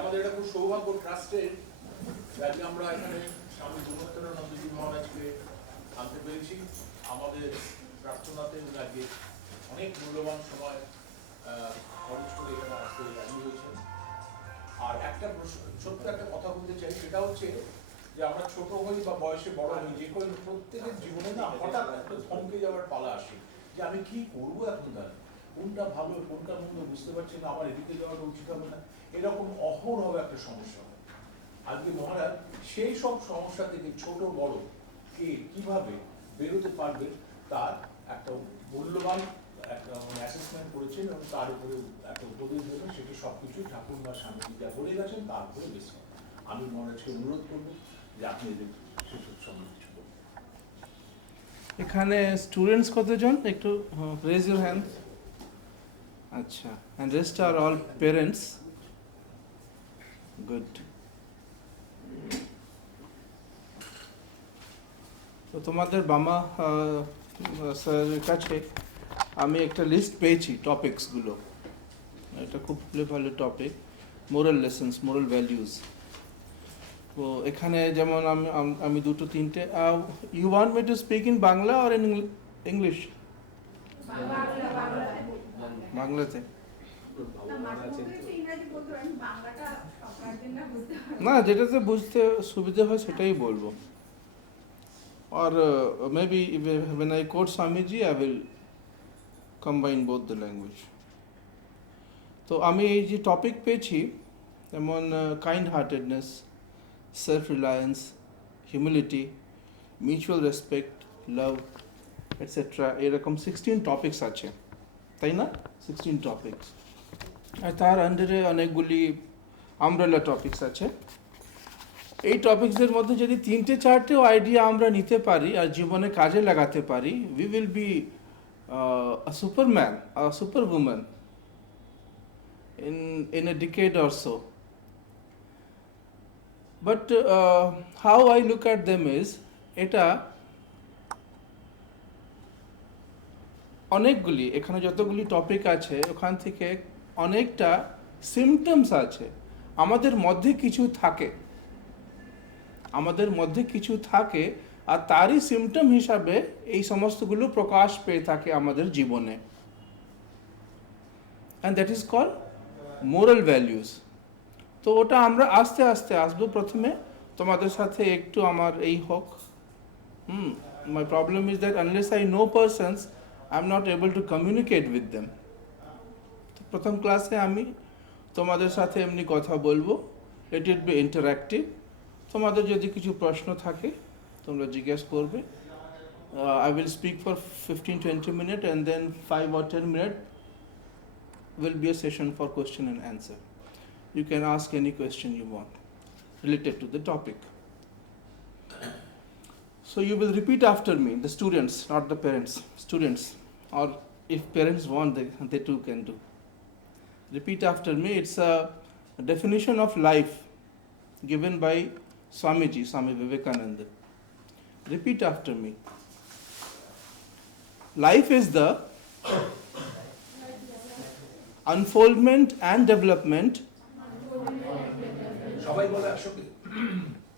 আমাদের এটা খুব সৌভাগ্য ট্রাস্টের আজকে আমরা এখানে স্বামী গুণোত্তরানন্দজি মহারাজকে আনতে পেরেছি। আমাদের প্রার্থনাতের আগে অনেক মূল্যবান সময় খরচ করে এখানে আসতে রাজি হয়েছেন। আর একটা ছোট্ট একটা কথা বলতে চাই, সেটা হচ্ছে যে আমরা ছোট হই বা বয়সে বড় হই, যে কোনো প্রত্যেকের জীবনে না হঠাৎ একটা থমকে যাওয়ার পালা আসে যে আমি কি করবো এখন, তাহলে কোনটা ভালো কোনটা মন্দ বুঝতে পারছি না, আমার এদিকে যাওয়াটা উচিত হবে না, এরকম অহরহ একটা সমস্যা হয়। আজকে মহারাজ সেই সব সমস্যা থেকে ছোট বড় কে কিভাবে বেরোতে পারবে তার একটা মূল্যবান একটা অ্যাসেসমেন্ট করেছেন এবং তার উপরে একটা উপদেশ দেবেন। সেটি সবকিছু ঠাকুর বা স্বামী যা বলে গেছেন তার উপরে বেশি। আমি মহারাজকে অনুরোধ করবো যে আপনি সেসব সঙ্গে কিছু বলুন। এখানে স্টুডেন্টস কতজন একটু রেজ ইউর হ্যান্ড। আচ্ছা, and rest are all parents. Good. তো তোমাদের বামা স্যারের কাছে আমি একটা লিস্ট পেয়েছি টপিকসগুলো। এটা খুব ভালো topic, moral lessons, moral values. তো এখানে যেমন আমি দুটো তিনটে, you want me to speak in Bangla or in English? বাংলাতে না, যেটাতে বুঝতে সুবিধা হয় সেটাই বলবো। আর maybe when I quote Swamiji I will combine both the language. তো আমি এই যে টপিক পেয়েছি যেমন kind heartedness, self reliance, humility, mutual respect, love etcetera, এরকম 16 টপিকস আছে, তাই না? 16 টপিকস। আর তার আন্ডারে অনেকগুলি আমব্রেলা টপিকস আছে। এই টপিকসের মধ্যে যদি 3-4টেও আইডিয়া আমরা নিতে পারি আর জীবনে কাজে লাগাতে পারি, we will be a superman, a superwoman in a decade or so. But how I look at them is, এটা অনেকগুলি, এখানে যতগুলি টপিক আছে ওখান থেকে অনেকটা সিমটমস আছে। আমাদের মধ্যে কিছু থাকে, আমাদের মধ্যে কিছু থাকে আর তারই সিমটম হিসাবে এই সমস্তগুলো প্রকাশ পেয়ে থাকে আমাদের জীবনে। And that is called moral values. তো ওটা আমরা আস্তে আস্তে আসবো। প্রথমে তোমাদের সাথে একটু আমার এই হোক, my problem is that unless I know persons I am not able to communicate with them. তো প্রথম ক্লাসে আমি তোমাদের সাথে এমনি কথা বলবো, লেট ইট বি ইন্টারঅ্যাক্টিভ। তোমাদের যদি কিছু প্রশ্ন থাকে তোমরা জিজ্ঞেস করবে। I will speak for 15-20 minutes and then 5 or 10 minutes will be a session for question and answer. You can ask any question you want related to the topic. So you will repeat after me, the students, not the parents, students, or if parents want, they too can do. Repeat after me. It's a definition of life given by Swamiji, Swami Vivekananda. Repeat after me. Life is the unfoldment and development. সবাই বলো একসঙ্গে,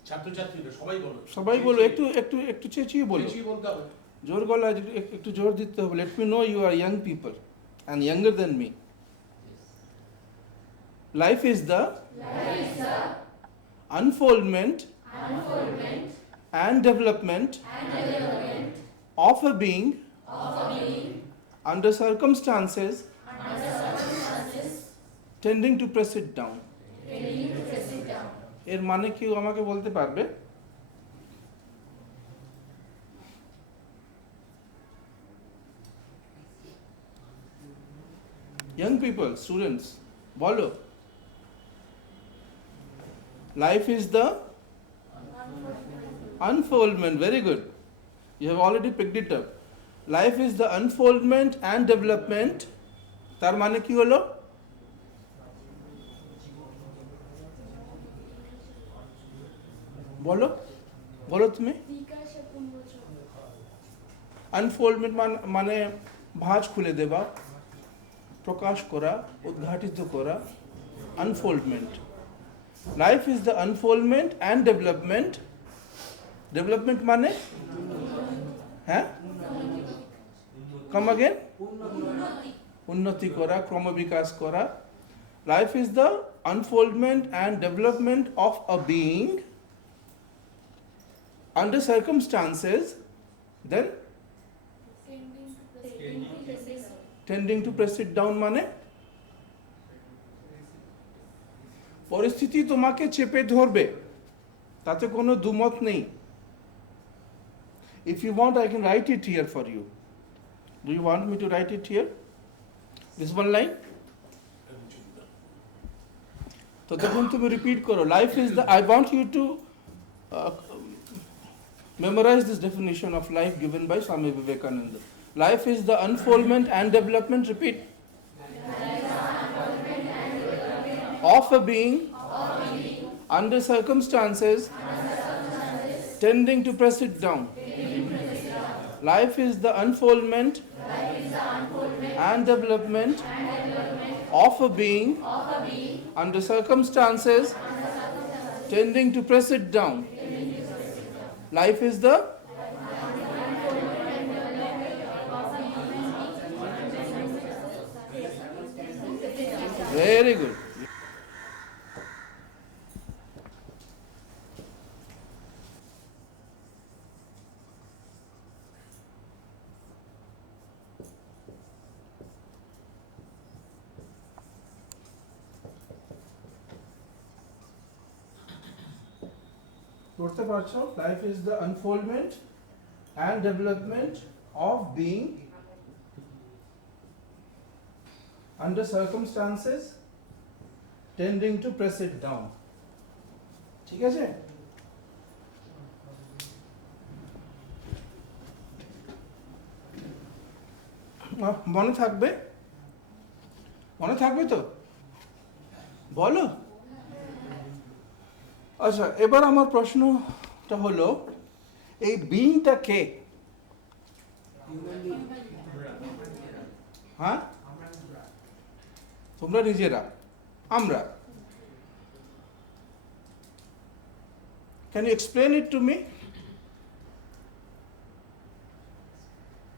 ছাত্রছাত্রীরা সবাই বলো, সবাই বলো, একটু একটু একটু চেঁচিয়ে বলো, বলতে হবে, জোর গলা একটু জোর দিতে হবে। Let me know you are young people and younger than me. Life is the unfoldment and development of a being under circumstances tending to press it down. এর মানে কি আমাকে বলতে পারবে? Young people, students, বলো। Life is the unfoldment. Very good. You have already picked it up. Life is the unfoldment and development. তার মানে কি হলো? বলো বলো তুমি। আনফোল্ডমেন্ট মানে ভাঁজ খুলে দেওয়া, প্রকাশ করা, উদ্ঘাটিত করা, আনফোল্ডমেন্ট। Life is the unfoldment and development. Development মানে হ্যাঁ come again উন্নতি করা ক্রমবিকাশ করা. Life is the unfoldment and development of a being under circumstances then tending to press it down মানে পরিস্থিতি তোমাকে চেপে ধরবে, তাতে কোনো দুমত নেই. If you want, I can write it here for you. Do you want me to write it here? This one line? তো তখন তুমি রিপিট করো. Life is the, I want you to memorize this definition of life given by Swami Vivekananda. Life is the unfoldment and development, repeat, of a being under circumstances tending to press it down. Life is the unfoldment and development of a being under circumstances tending to press it down. Life is the very good. পড়তে পারছো? Life is the unfoldment and development of being under circumstances tending to press it down. ঠিক আছে? মনে থাকবে? মনে থাকবে তো? বলো। আচ্ছা, এবার আমার প্রশ্নটা হলো, এই বিইংটা কে? হ্যাঁ, তোমরা নিজেরা, আমরা। Can you explain it to me?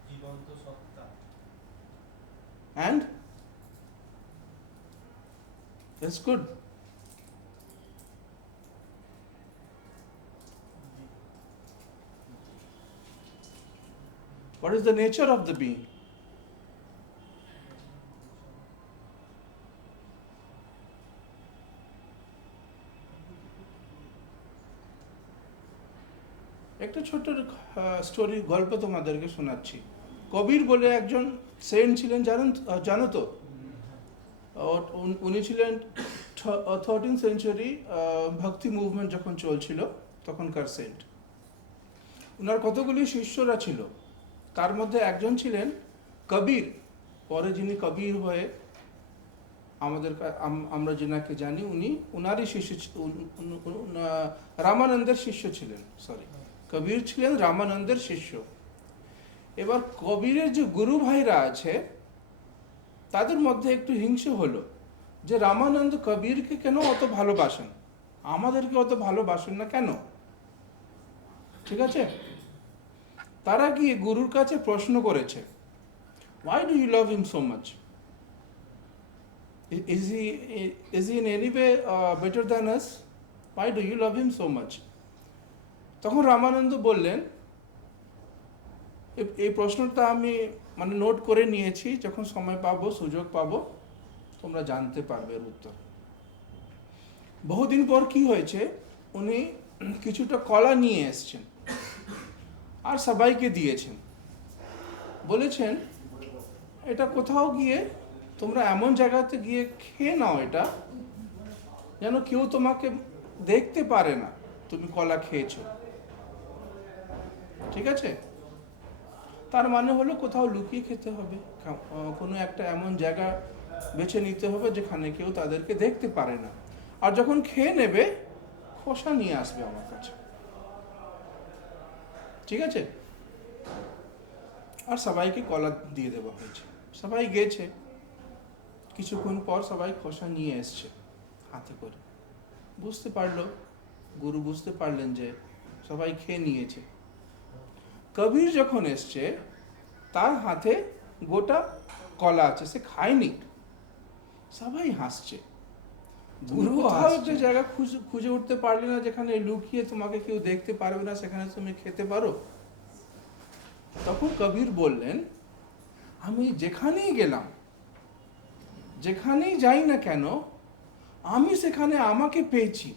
জীবন্ত সত্তা। And? That's good. What is the nature of the being? একটা ছোট্ট স্টোরি গল্প তোমাদেরকে শোনাচ্ছি. কবির বলে একজন সেন্ট ছিলেন, জানো তো? উনি ছিলেন 13th সেঞ্চুরি ভক্তি মুভমেন্ট যখন চলছিল তখনকার সেন্ট. ওনার কতগুলি শিষ্যরা ছিল, তার মধ্যে একজন ছিলেন কবির. পরে যিনি কবির হয়ে আমরা যেনাকে জানি, উনি ওনারই শিষ্য, রামানন্দের শিষ্য ছিলেন. সরি, কবির ছিলেন রামানন্দের শিষ্য. এবার কবিরের যে গুরু ভাইরা আছে তাদের মধ্যে একটু হিংসে হলো যে রামানন্দ কবিরকে কেন অত ভালোবাসেন, আমাদেরকে অত ভালোবাসেন না কেন? ঠিক আছে, তারা গিয়ে গুরুর কাছে প্রশ্ন করেছে, why do you love him so much? Is he in any way better than us? Why do you love him so much? তখন রামানন্দ বললেন, এই প্রশ্নটা আমি নোট করে নিয়েছি, যখন সময় পাবো, সুযোগ পাবো, তোমরা জানতে পারবে এর উত্তর. বহুদিন পর কি হয়েছে, উনি কিছুটা কলা নিয়ে এসছেন আর সবাইকে দিয়েছেন. বলেছেন, এটা কোথাও গিয়ে তোমরা এমন জায়গাতে গিয়ে খেয়ে নাও, এটা যেন কেউ তোমাকে দেখতে পারে না তুমি কলা খেয়েছো. ঠিক আছে? তার মানে হলো কোথাও লুকিয়ে খেতে হবে, কোনো একটা এমন জায়গা বেছে নিতে হবে যেখানে কেউ তাদেরকে দেখতে পারে না. আর যখন খেয়ে নেবে, খোসা নিয়ে আসবে আমার কাছে. ঠিক আছে? আর সবাইকে কলা দিয়ে দেওয়া হয়েছে. সবাই গেছে, কিছুক্ষণ পর সবাই খোসা নিয়ে এসছে হাতে করে. বুঝতে পারলো, গুরু বুঝতে পারলেন যে সবাই খেয়ে নিয়েছে। কবির যখন এসছে তার হাতে গোটা কলা আছে, সে খায়নি, সবাই হাসছে। গুরু কোথাও একটা জায়গা খুঁজে উঠতে পারলে না যেখানে লুকিয়ে তোমাকে কেউ দেখতে পারবে না, সেখানে তুমি খেতে পারো। তখন কবির বললেন, আমি যেখানেই গেলাম, যেখানেই যাই না কেন, আমি সেখানে আমাকে পেয়েছি।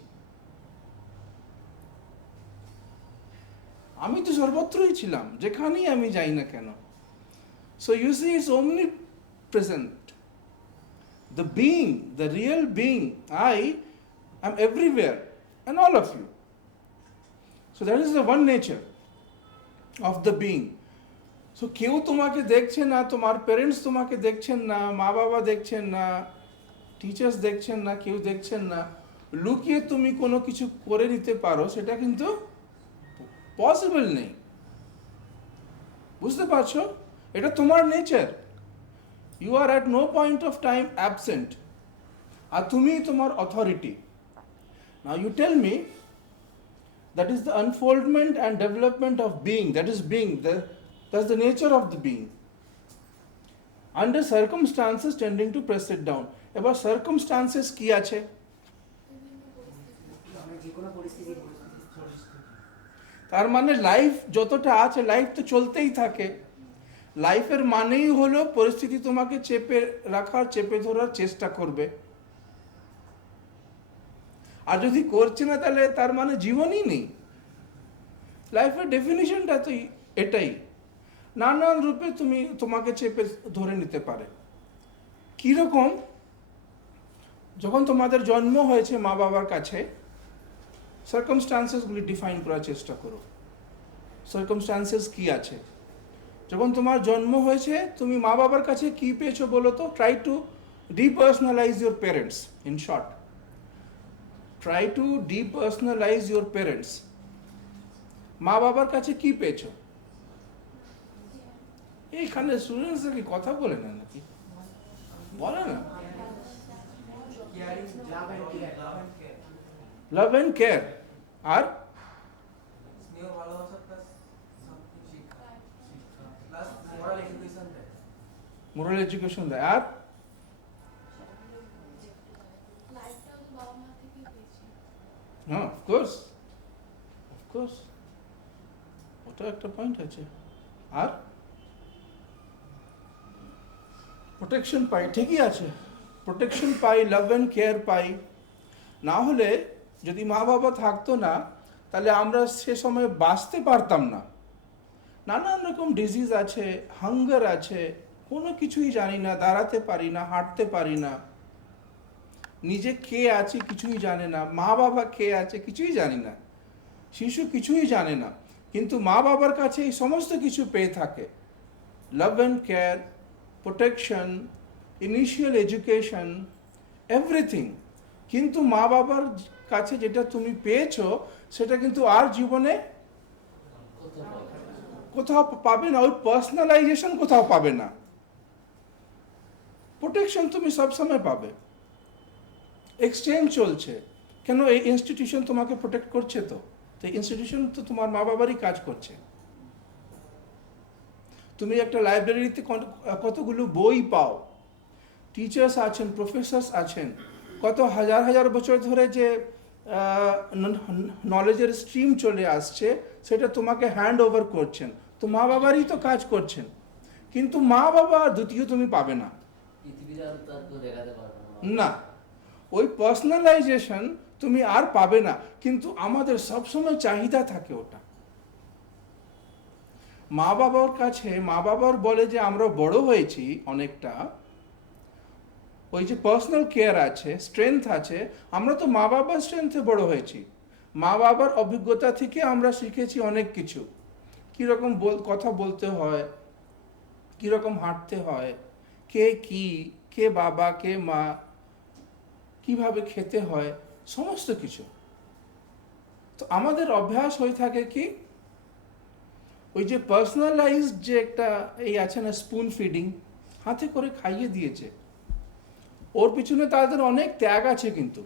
আমি তো সর্বত্রই ছিলাম, যেখানেই আমি যাই না কেন। So you see, it's omnipresent. The being, the real being, I am everywhere, and all of you. So that is the one nature of the being. So কেউ তোমাকে দেখছে না, তোমার প্যারেন্টস তোমাকে দেখছেন না, মা বাবা দেখছেন না, টিচার্স দেখছেন না, কেউ দেখছেন না, লুকিয়ে তুমি কোনো কিছু করে নিতে পারো, সেটা কিন্তু পসিবল নেই। বুঝতে পারছো? এটা তোমার nature. You are at no point of time absent, আর তুমি তোমার authority. Now you tell me, that is the unfoldment and development of being, that is being, that's the nature of the being. Under circumstances tending to press it down. এবার circumstances কি আছে? তার মানে life যতটা আছে, life তো চলতেই থাকে। লাইফের মানেই হলো পরিস্থিতি তোমাকে চেপে রাখার, চেপে ধরার চেষ্টা করবে, আর যদি করছে না তাহলে তার মানে জীবনই নেই। লাইফের ডেফিনিশনটা তো এটাই, নানান রূপে তোমাকে চেপে ধরে নিতে পারে। কীরকম? যখন তোমাদের জন্ম হয়েছে মা বাবার কাছে, সার্কামস্টান্সেসগুলি ডিফাইন করার চেষ্টা করো। সার্কামস্টান্সেস কি আছে? যখন তোমার জন্ম হয়েছে, তুমি মা বাবার কাছে কি পেয়েছো বলো তো? Try to depersonalize your parents. In short, try to depersonalize your parents. মা বাবার কাছে কি পেয়েছো? এইখানে স্টুডেন্টসরা কি কথা বলে না নাকি? বলে না? লাভ অ্যান্ড কেয়ার, আর মোরাল এডুকেশন দেয়, আর হ্যাঁ, অফকোর্স অফকোর্স, ওটা একটা পয়েন্ট আছে। আর প্রোটেকশন পাই, ঠিকই আছে, প্রোটেকশন পাই, লাভ অ্যান্ড কেয়ার পাই। না হলে যদি মা বাবা থাকতো না, তাহলে আমরা সে সময় বাঁচতে পারতাম না। নানান রকম ডিজিজ আছে, হাঙ্গার আছে, কোনো কিছুই জানি না, দাঁড়াতে পারি না, হাঁটতে পারি না, নিজে কে আছে কিছুই জানে না, মা বাবা কে আছে কিছুই জানি না, শিশু কিছুই জানে না, কিন্তু মা বাবার কাছে এই সমস্ত কিছু পেয়ে থাকে, লাভ and care, protection, initial education, everything. কিন্তু মা বাবার কাছে যেটা তুমি পেয়েছো, সেটা কিন্তু আর জীবনে কোথাও পাবে না, ওই পার্সোনালাইজেশন কোথাও পাবে না। প্রোটেকশন তুমি সবসময় পাবে, এক্সচেঞ্জ চলছে। কেন? এই ইনস্টিটিউশন তোমাকে প্রোটেক্ট করছে, তো এই ইনস্টিটিউশন তো তোমার মা বাবারই কাজ করছে। তুমি একটা লাইব্রেরিতে কতগুলো বই পাও, টিচার্স আছেন, প্রফেসর্স আছেন, কত হাজার হাজার বছর ধরে যে নলেজের স্ট্রিম চলে আসছে, সেটা তোমাকে হ্যান্ড ওভার করছেন, তো মা বাবারই তো কাজ করছেন। কিন্তু মা বাবা দ্বিতীয় তুমি পাবে না, না, ওই পার্সোনালাইজেশন তুমি আর পাবে না। কিন্তু আমাদের সবসময় চাহিদা থাকে ওটা। মা বাবার কাছে, মা বাবার বলে যে আমরা বড় হয়েছি অনেকটা, ওই যে পার্সোনাল কেয়ার আছে, স্ট্রেংথ আছে, আমরা তো মা বাবার স্ট্রেংথে বড় হয়েছি। মা বাবার অভিজ্ঞতা থেকে আমরা শিখেছি অনেক কিছু, কীরকম কথা বলতে হয়, কীরকম হাঁটতে হয়, কে কি, কে বাবা, কে মা, কিভাবে খেতে হয়, সমস্ত কিছু। তো আমাদের অভ্যাস হয়ে থাকে কি, ওই যে পার্সোনালাইজড যে একটা এই আছে না, স্পুন ফিডিং, হাতে করে খাইয়ে দিয়েছে, ওর পিছনে তাদের অনেক ত্যাগ আছে, কিন্তু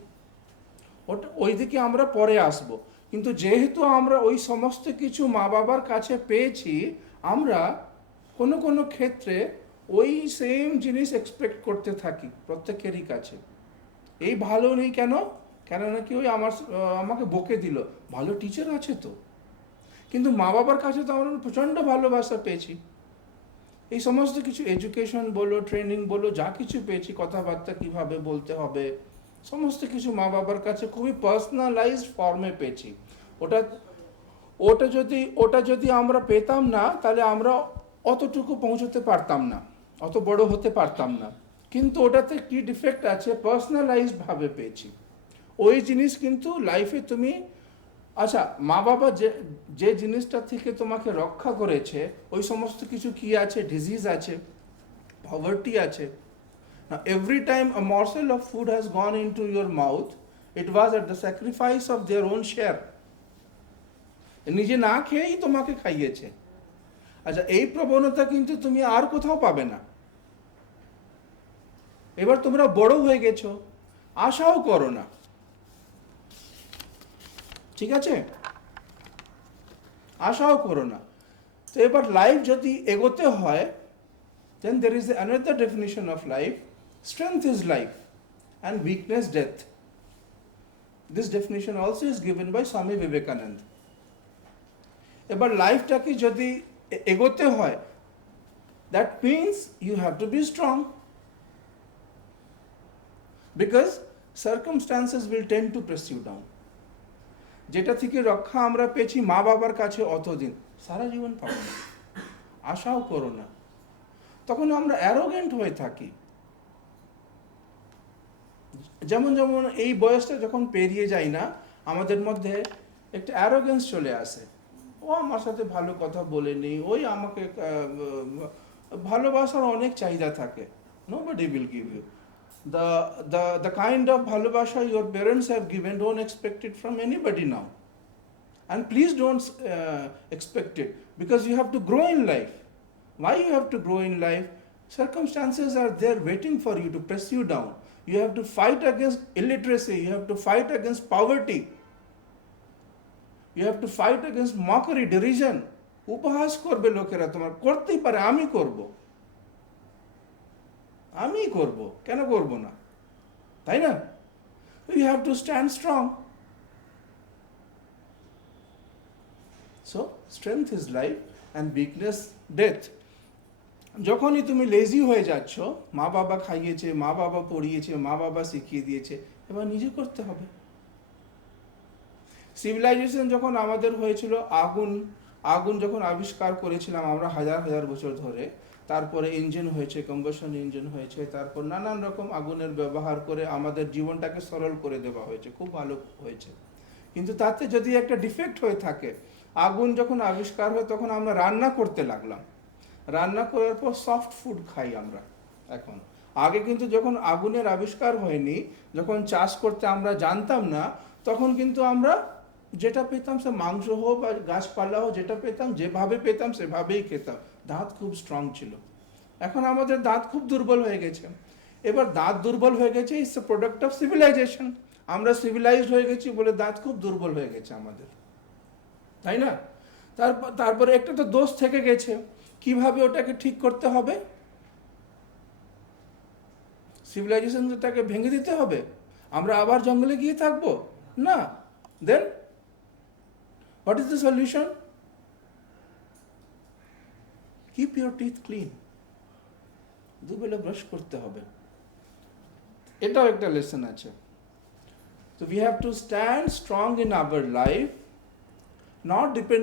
ওটা ওই দিকে আমরা পরে আসব, কিন্তু যেহেতু আমরা ওই সমস্ত কিছু মা বাবার কাছে পেয়েছি, আমরা কোনো কোনো ক্ষেত্রে ওই সেম জিনিস এক্সপেক্ট করতে থাকি প্রত্যেকেরই কাছে। এই ভালো নেই কেন? কেননা কি ওই আমাকে বকে দিল, ভালো টিচার আছে তো, কিন্তু মা বাবার কাছে তো আমরা প্রচণ্ড ভালোবাসা পেয়েছি। এই সমস্ত কিছু এডুকেশন বলো, ট্রেনিং বলো, যা কিছু পেয়েছি, কথাবার্তা কিভাবে বলতে হবে, সমস্ত কিছু মা বাবার কাছে খুবই পার্সোনালাইজড ফর্মে পেয়েছি। ওটা ওটা যদি আমরা পেতাম না, তাহলে আমরা অতটুকু পৌঁছতে পারতাম না, অত বড় হতে পারতাম না। কিন্তু ওটাতে কি ডিফেক্ট আছে, পার্সোনালাইজড ভাবে পেয়েছি ওই জিনিস। কিন্তু লাইফে তুমি, আচ্ছা, মা বাবা যে জিনিসটা থেকে তোমাকে রক্ষা করেছে, ওই সমস্ত কিছু কি আছে, ডিজিজ আছে, পভার্টি আছে। Now, every time a morsel of food has gone into your mouth, it was at the sacrifice of their own share. নিজে না খেয়েই তোমাকে খাইয়েছে। আচ্ছা, এই প্রবণতা কিন্তু তুমি আর কোথাও পাবে না। এবার তোমরা বড় হয়ে গেছো, আশাও করো না, ঠিক আছে? আশাও করো না। তো এবার লাইফ যদি এগোতে হয়, then there is another definition of life. Strength is life and weakness death. This definition also is given by Swami Vivekananda. এবার লাইফটাকে যদি এগোতে হয়, that means you have to be strong, because circumstances will tend to press you down. যেটা থেকে রক্ষা আমরা পেয়েছি মা বাবার কাছে অতদিন, সারা জীবন পাবো না, আশাও করো না। তখন আমরা অ্যারোগেন্ট হয়ে থাকি। যেমন যেমন এই বয়সটা যখন পেরিয়ে যায় না, আমাদের মধ্যে একটা অ্যারোগেন্স চলে আসে। ও আমার সাথে ভালো কথা বলেনি, ওই আমাকে ভালোবাসার অনেক চাহিদা থাকে। Nobody will give you the kind of ভালোবাসা your parents have given. Don't expect it from anybody now, and please don't expect it, because you have to grow in life. Why you have to grow in life? Circumstances are there waiting for you to press you down. You have to fight against illiteracy, you have to fight against poverty, you have to fight against mockery, derision. উপহাস করবে লোকেরা, তোমার করতেই পারে, আমি করব, কেন করব না, তাই না? You have to stand strong. So strength is life and weakness death. যখনই তুমি লেজি হয়ে যাচ্ছ, মা বাবা খাইয়েছে, মা বাবা পড়িয়েছে, মা বাবা শিখিয়ে দিয়েছে, এবার নিজে করতে হবে। সিভিলাইজেশন যখন আমাদের হয়েছিল, আগুন যখন আবিষ্কার করেছিলাম আমরা হাজার হাজার বছর ধরে, তারপরে ইঞ্জিন হয়েছে, কম্বাসন ইঞ্জিন হয়েছে, তারপর নানান রকম আগুনের ব্যবহার করে আমাদের জীবনটাকে সরল করে দেওয়া হয়েছে, খুব ভালো হয়েছে। কিন্তু তাতে যদি একটা ডিফেক্ট হয়ে থাকে, আগুন যখন আবিষ্কার হয় তখন আমরা রান্না করতে লাগলাম, রান্না করার পর সফট ফুড খাই আমরা এখন। আগে কিন্তু যখন আগুনের আবিষ্কার হয়নি, যখন চাষ করতে আমরা জানতাম না, তখন কিন্তু আমরা যেটা পেতাম, সে মাংস হোক বা গাছপালা হোক, যেটা পেতাম যেভাবে পেতাম সেভাবেই খেতাম। দাঁত খুব স্ট্রং ছিল। এখন আমাদের দাঁত খুব দুর্বল হয়ে গেছে। এবার দাঁত দুর্বল হয়ে গেছে, it's a product of civilisation. আমরা সিভিলাইজড হয়ে গেছি বলে দাঁত খুব দুর্বল হয়ে গেছে আমাদের, তাই না? তারপরে একটা তো দোষ থেকে গেছে, কিভাবে ওটাকে ঠিক করতে হবে? সিভিলাইজেশনটাকে ভেঙে দিতে হবে, আমরা আবার জঙ্গলে গিয়ে থাকবো না। Then what is the solution? Keep your teeth clean, দুবেলা ব্রাশ করতে হবে। এটাও একটা লেসন আছে। So we have to stand strong in our life, not depend.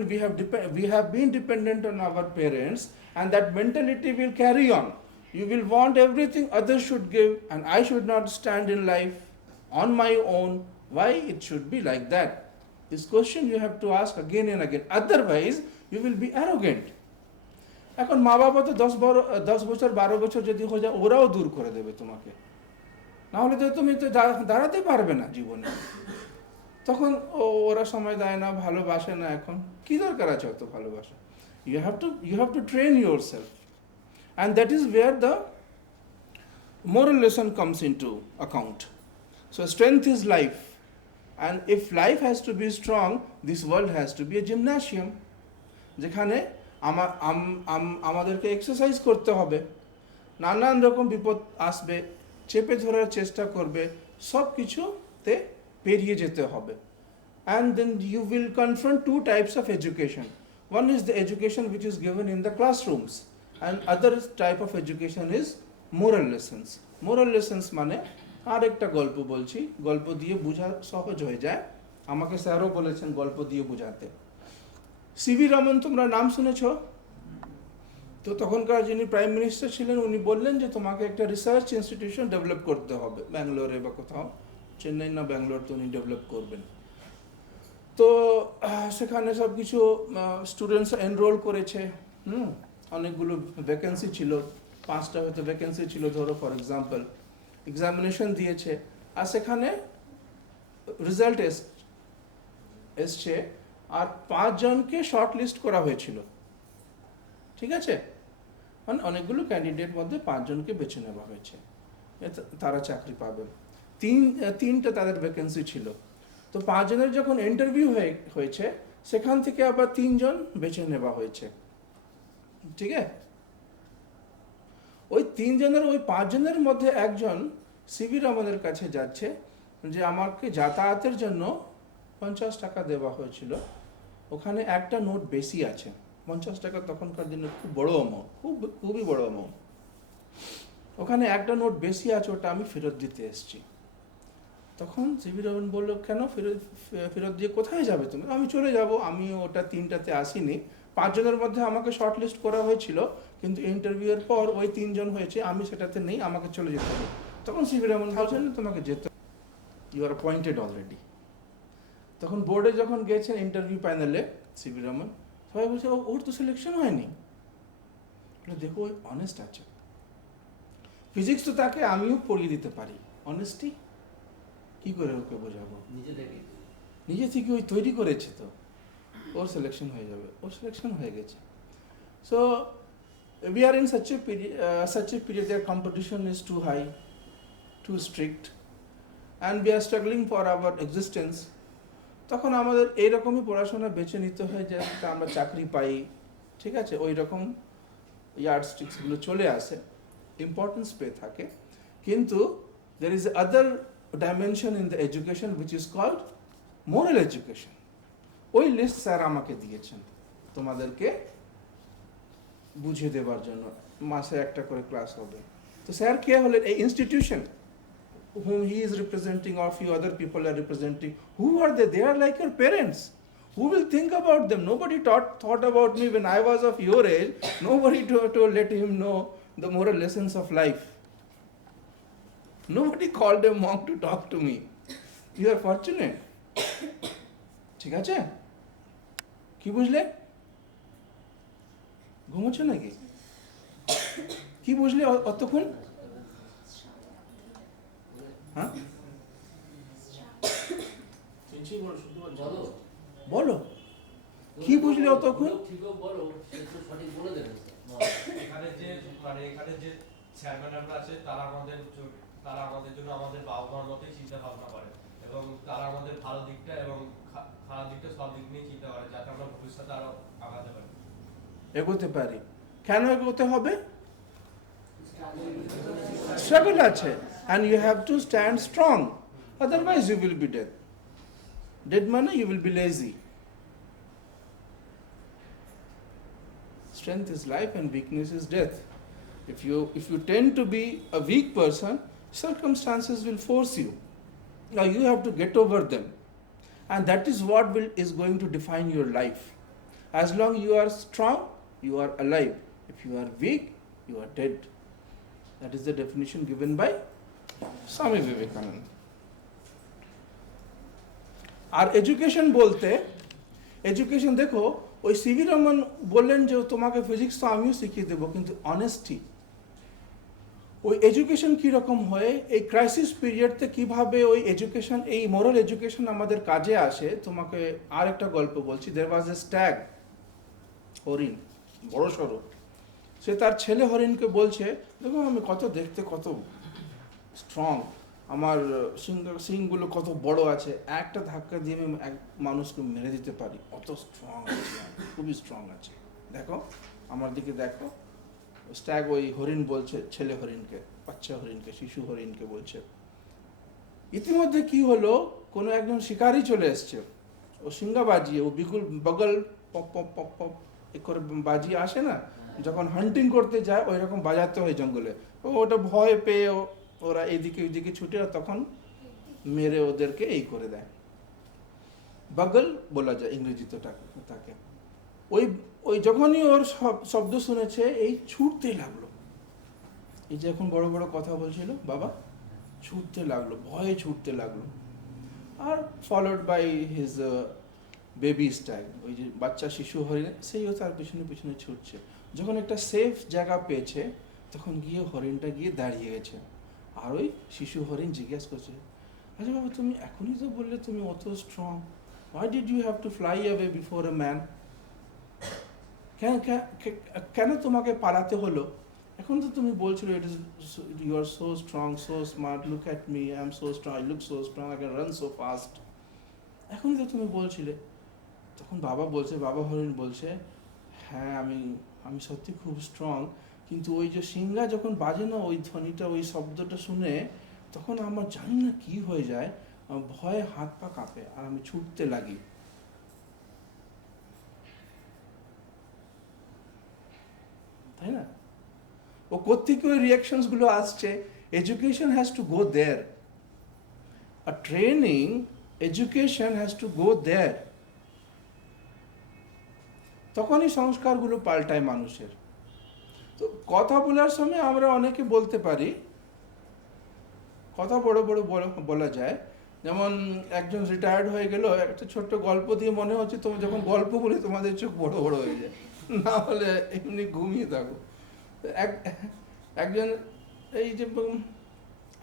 We have been dependent on our parents, and that mentality will carry on. You will want everything others should give, and I should not stand in life on my own. Why it should be like that? This question you have to ask again and again. Otherwise, you will be arrogant. এখন মা বাবা তো 10 বছর 12 বছর যদি হয়ে যায়, ওরাও দূর করে দেবে তোমাকে, না হলে তো তুমি তো দাঁড়াতে পারবে না জীবনে। তখন ওরা সময় দেয় না, ভালোবাসে না। এখন কি দরকার আছে অত ভালোবাসা? You have to train yourself, and that is where the moral lesson comes into account. So strength is life And if life has to be strong, this world has to be a gymnasium. যেখানে আমাদেরকে exercise করতে হবে, নানান রকম বিপদ আসবে, চেপে ধরার চেষ্টা করবে, সব কিছুতে পেরিয়ে যেতে হবে. And then you will confront two types of education. One is the education which is given in the classrooms, and other type of education is moral lessons. Moral lessons মানে আর একটা গল্প বলছি, গল্প দিয়ে বোঝা সহজ হয়ে যায়, আমাকে স্যারও বলেছেন গল্প দিয়ে বোঝাতে. সিভি রমন তোমরা নাম শুনেছ? তো তখনকার যিনি প্রাইম মিনিস্টার ছিলেন উনি বললেন যে তোমাকে একটা রিসার্চ ইনস্টিটিউশন ডেভেলপ করতে হবে ব্যাঙ্গালোরে বা কোথাও, চেন্নাই না ব্যাঙ্গালোর, তো উনি ডেভেলপ করবেন. তো সেখানে সব কিছু স্টুডেন্টস এনরোল করেছে, অনেকগুলো ভ্যাকেন্সি ছিল, 5টা হয়তো ভ্যাকেন্সি ছিল ধরো ফর এক্সাম্পল. এক্সামিনেশন দিয়েছে, আর সেখানে রেজাল্ট এসছে, আর 5 জনকে শর্ট লিস্ট করা হয়েছিল. ঠিক আছে, মানে অনেকগুলো ক্যান্ডিডেট মধ্যে 5 জনকে বেছে নেওয়া হয়েছে, তারা চাকরি পাবে. তিনটা তাদের ভ্যাকেন্সি ছিল. তো 5 জনের যখন ইন্টারভিউ হয়েছে, সেখান থেকে আবার 3 জন বেছে নেওয়া হয়েছে. ঠিক আছে, ওই 3 জনের, ওই 5 জনের মধ্যে একজন সিভি রমনের কাছে যাচ্ছে যে আমাকে যাতায়াতের জন্য 50 টাকা দেওয়া হয়েছিল, ওখানে একটা নোট বেশি আছে. 50 টাকা তখনকার দিনে খুব বড় অ্যামাউন্ট, খুবই বড় অ্যামাউন্ট. ওখানে একটা নোট বেশি আছে, ওটা আমি ফেরত দিতে এসেছি. তখন সিভি রমন বললো, কেন ফেরত দিয়ে কোথায় যাবে তুমি? আমি চলে যাব, আমি ওটা 3টাতে আসিনি, 5 জনের মধ্যে আমাকে শর্ট লিস্ট করা হয়েছিল, কিন্তু ইন্টারভিউয়ের পর ওই 3 জন হয়েছে, আমি সেটাতে নেই, আমাকে চলে যেতে হবে. তখন সিভি রমন বলছেন তোমাকে যেতে, ইউ আর অ্যাপয়েন্টেড অলরেডি. তখন বোর্ডে যখন গেছেন ইন্টারভিউ প্যানেলে সিভি রমন, সবাই বলছে ওর তো সিলেকশন হয়নি. দেখো ওই অনেস্ট আছে, ফিজিক্স তো তাকে আমিও পড়িয়ে দিতে পারি, অনেস্টি কি করে ওকে বোঝাবো? নিজে থেকে ওই তৈরি করেছে, তো ওর সিলেকশন হয়ে যাবে, ওর সিলেকশন হয়ে গেছে. So we are in such a period where competition is too high, too strict, and we are struggling for our existence. তখন আমাদের এইরকমই পড়াশোনা বেছে নিতে হয় যে আমরা চাকরি পাই. ঠিক আছে, ওই রকম ইয়ার্ড স্টিক্সগুলো চলে আসে, ইম্পর্টেন্স পেয়ে থাকে. কিন্তু there is other dimension in the education which is called moral education. ওই লিস্ট স্যার আমাকে দিয়েছেন তোমাদেরকে বুঝিয়ে দেওয়ার জন্য, মাসে একটা করে ক্লাস হবে. তো স্যার কে হলেন? এই institution whom he is representing or few other people are representing. Who are they? They are like your parents. Who will think about them? Nobody thought about me when I was of your age. Nobody to let him know the moral lessons of life. Nobody called a monk to talk to me. You are fortunate. ঠিক আছে, কি বুঝলে? ঘুমোচ্ছ নাকি? কি বুঝলে অতক্ষণ? হ্যাঁ, বলো কি বুঝলে অতক্ষণ? এখানে যে চেয়ারম্যানরা আছে তারা আমাদের জন্য আমাদের বাবা মার মতোই চিন্তা ভাবনা করে, এবং তারা আমাদের ভালো দিকটা এবং খারাপ দিকটা সব দিক নিয়ে চিন্তা করে, যাতে আমরা ভবিষ্যতে আরো আগাতে পারি, এগোতে পারি. কেন এগোতে হবে? স্ট্রাগল আছে, and you have to stand strong, otherwise you will be dead. Dead মানে you will be lazy. Strength is life and weakness is death. If you tend to be a weak person, circumstances will force you. Now you have to get over them, and that is what is going to define your life. As long you are strong, you are alive. If you are weak, you are dead. That is the definition given by Swami Vivekananda. আর education বলতে, education দেখো, ওই CV Raman বললেন যে তোমাকে physics তো আমিও শিখিয়ে দেবো, কিন্তু অনেস্টি, ওই এডুকেশন কীরকম হয়, এই ক্রাইসিস পিরিয়ডতে কীভাবে ওই এডুকেশন, এই মোরাল এডুকেশন আমাদের কাজে আসে. তোমাকে আর একটা গল্প বলছি. দের ওয়াজ এ স্ট্যাগ, হরিণ, বড় সড়ো. সে তার ছেলে হরিণকে বলছে, দেখো আমি কত দেখতে কত স্ট্রং, আমার সিংগুলো কত বড় আছে, একটা ধাক্কা দিয়ে আমি এক মানুষকে মেরে দিতে পারি, অত স্ট্রং আছে আমি, খুবই স্ট্রং আছে। দেখো আমার দিকে দেখো, স্ট্যাগ ওই হরিণ বলছে ছেলে হরিণকে, বাচ্চা হরিণকে, শিশু হরিণকে বলছে। ইতিমধ্যে কি হলো, কোনো একজন শিকারী চলে এসছে, ও সিঙ্গা বাজিয়ে, ও বিগুল বগল পপ পপ পপ পপ এ করে বাজিয়ে আসে না, যখন হান্টিং করতে যায় ওই রকম বাজাতে হয় জঙ্গলে। ওটা ভয় পেয়ে ওরা এইদিকে ওইদিকে ছুটে, আর তখন মেরে ওদেরকে এই করে দেয়। বগল বলা যায় ইংরেজিতে তাকে। ওই ওই যখনই ওর শব্দ শুনেছে, এই ছুটতে লাগলো, এই যে এখন বড় বড় কথা বলছিল বাবা, ছুটতে লাগলো, ভয়ে ছুটতে লাগলো। আর followed by his baby stag, ওই যে বাচ্চা শিশু হরিণ, সেইও তার পিছনে পিছনে ছুটছে। যখন একটা সেফ জায়গা পেয়েছে, তখন গিয়ে হরিণটা গিয়ে দাঁড়িয়ে গেছে। আর ওই শিশু হরিণ জিজ্ঞেস করছে, আচ্ছা বাবা, তুমি এখনই তো বললে তুমি অত strong, why did you have to fly away before a man? কেন তোমাকে পালাতে হলো? এখন তো তুমি বলছিলে it is you are so strong, so smart, look at me, I am so strong, I look so strong, I can run so fast. এখন তো তুমি বলছিলে। তখন বাবা হরিণ বলছে, হ্যাঁ আমি সত্যি খুব স্ট্রং, কিন্তু ওই যে সিংহা যখন বাজে না, ওই ধ্বনিটা, ওই শব্দটা শুনে তখন আমার জানি না কি হয়ে যায়, আমার ভয়ে হাত পা কাঁপে আর আমি ছুটতে লাগি। তাই না? ও কোত্থেকে ওই রিয়াকশনস গুলো আসছে? Education has to go there, a training, education has to go there. তখনই সংস্কারগুলো পাল্টায় মানুষের। তো কথা বলার সময় আমরা অনেকে বলতে পারি, কথা বড় বড় বলা যায়। যেমন একজন রিটায়ার্ড হয়ে গেল, একটা ছোট্ট গল্প দিয়ে মনে হচ্ছে, তুমি যখন গল্প বলে তোমাদের চোখ বড় বড় হয়ে যায়, না হলে এমনি ঘুমিয়ে থাকো। একজন এই যে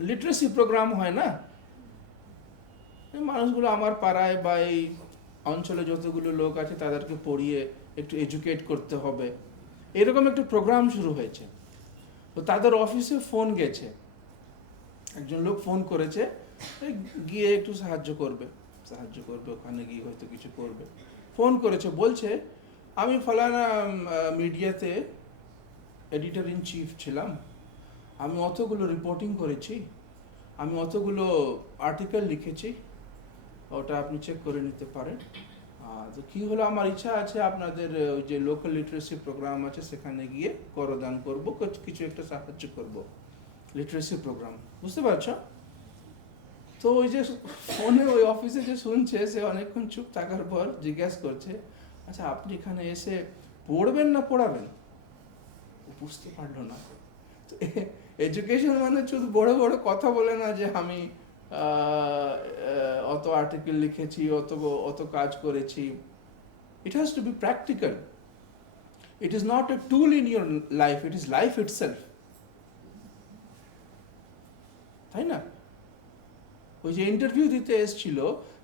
লিটারেসি প্রোগ্রাম হয় না, মানুষগুলো আমার পাড়ায় বা এই অঞ্চলে যতগুলো লোক আছে তাদেরকে পড়িয়ে একটু এডুকেট করতে হবে, এরকম একটা প্রোগ্রাম শুরু হয়েছে। তো তাদের অফিসে ফোন গেছে, একজন লোক ফোন করেছে, গিয়ে একটু সাহায্য করবে, ওখানে গিয়ে হয়তো কিছু করবে। ফোন করেছে, বলছে আমি ফলানা মিডিয়াতে এডিটর ইন চিফ ছিলাম, আমি অতগুলো রিপোর্টিং করেছি, আমি অতগুলো আর্টিকেল লিখেছি, ওটা আপনি চেক করে নিতে পারেন। তো কী হলো, আমার ইচ্ছা আছে আপনাদের ওই যে লোকাল লিটারেসি প্রোগ্রাম আছে সেখানে গিয়ে করদান করব, কিছু একটা সাহায্য করব, লিটারেসি প্রোগ্রাম, বুঝতে পারছো? তো ওই যে ফোনে ওই অফিসে যে শুনছে, সে অনেকক্ষণ চুপ থাকার পর জিজ্ঞেস করছে, আচ্ছা আপনি এখানে এসে পড়বেন না পড়াবেন? ও বুঝতে পারলো না। তো এডুকেশন মানে শুধু বড় বড় কথা বলে না, যে আমি অত আর্টিকেল লিখেছি, অত কাজ করেছি। It has to be practical. It is not a tool in your life, it is life itself. তাই না? ওই যে ইন্টারভিউ দিতে এসেছিল,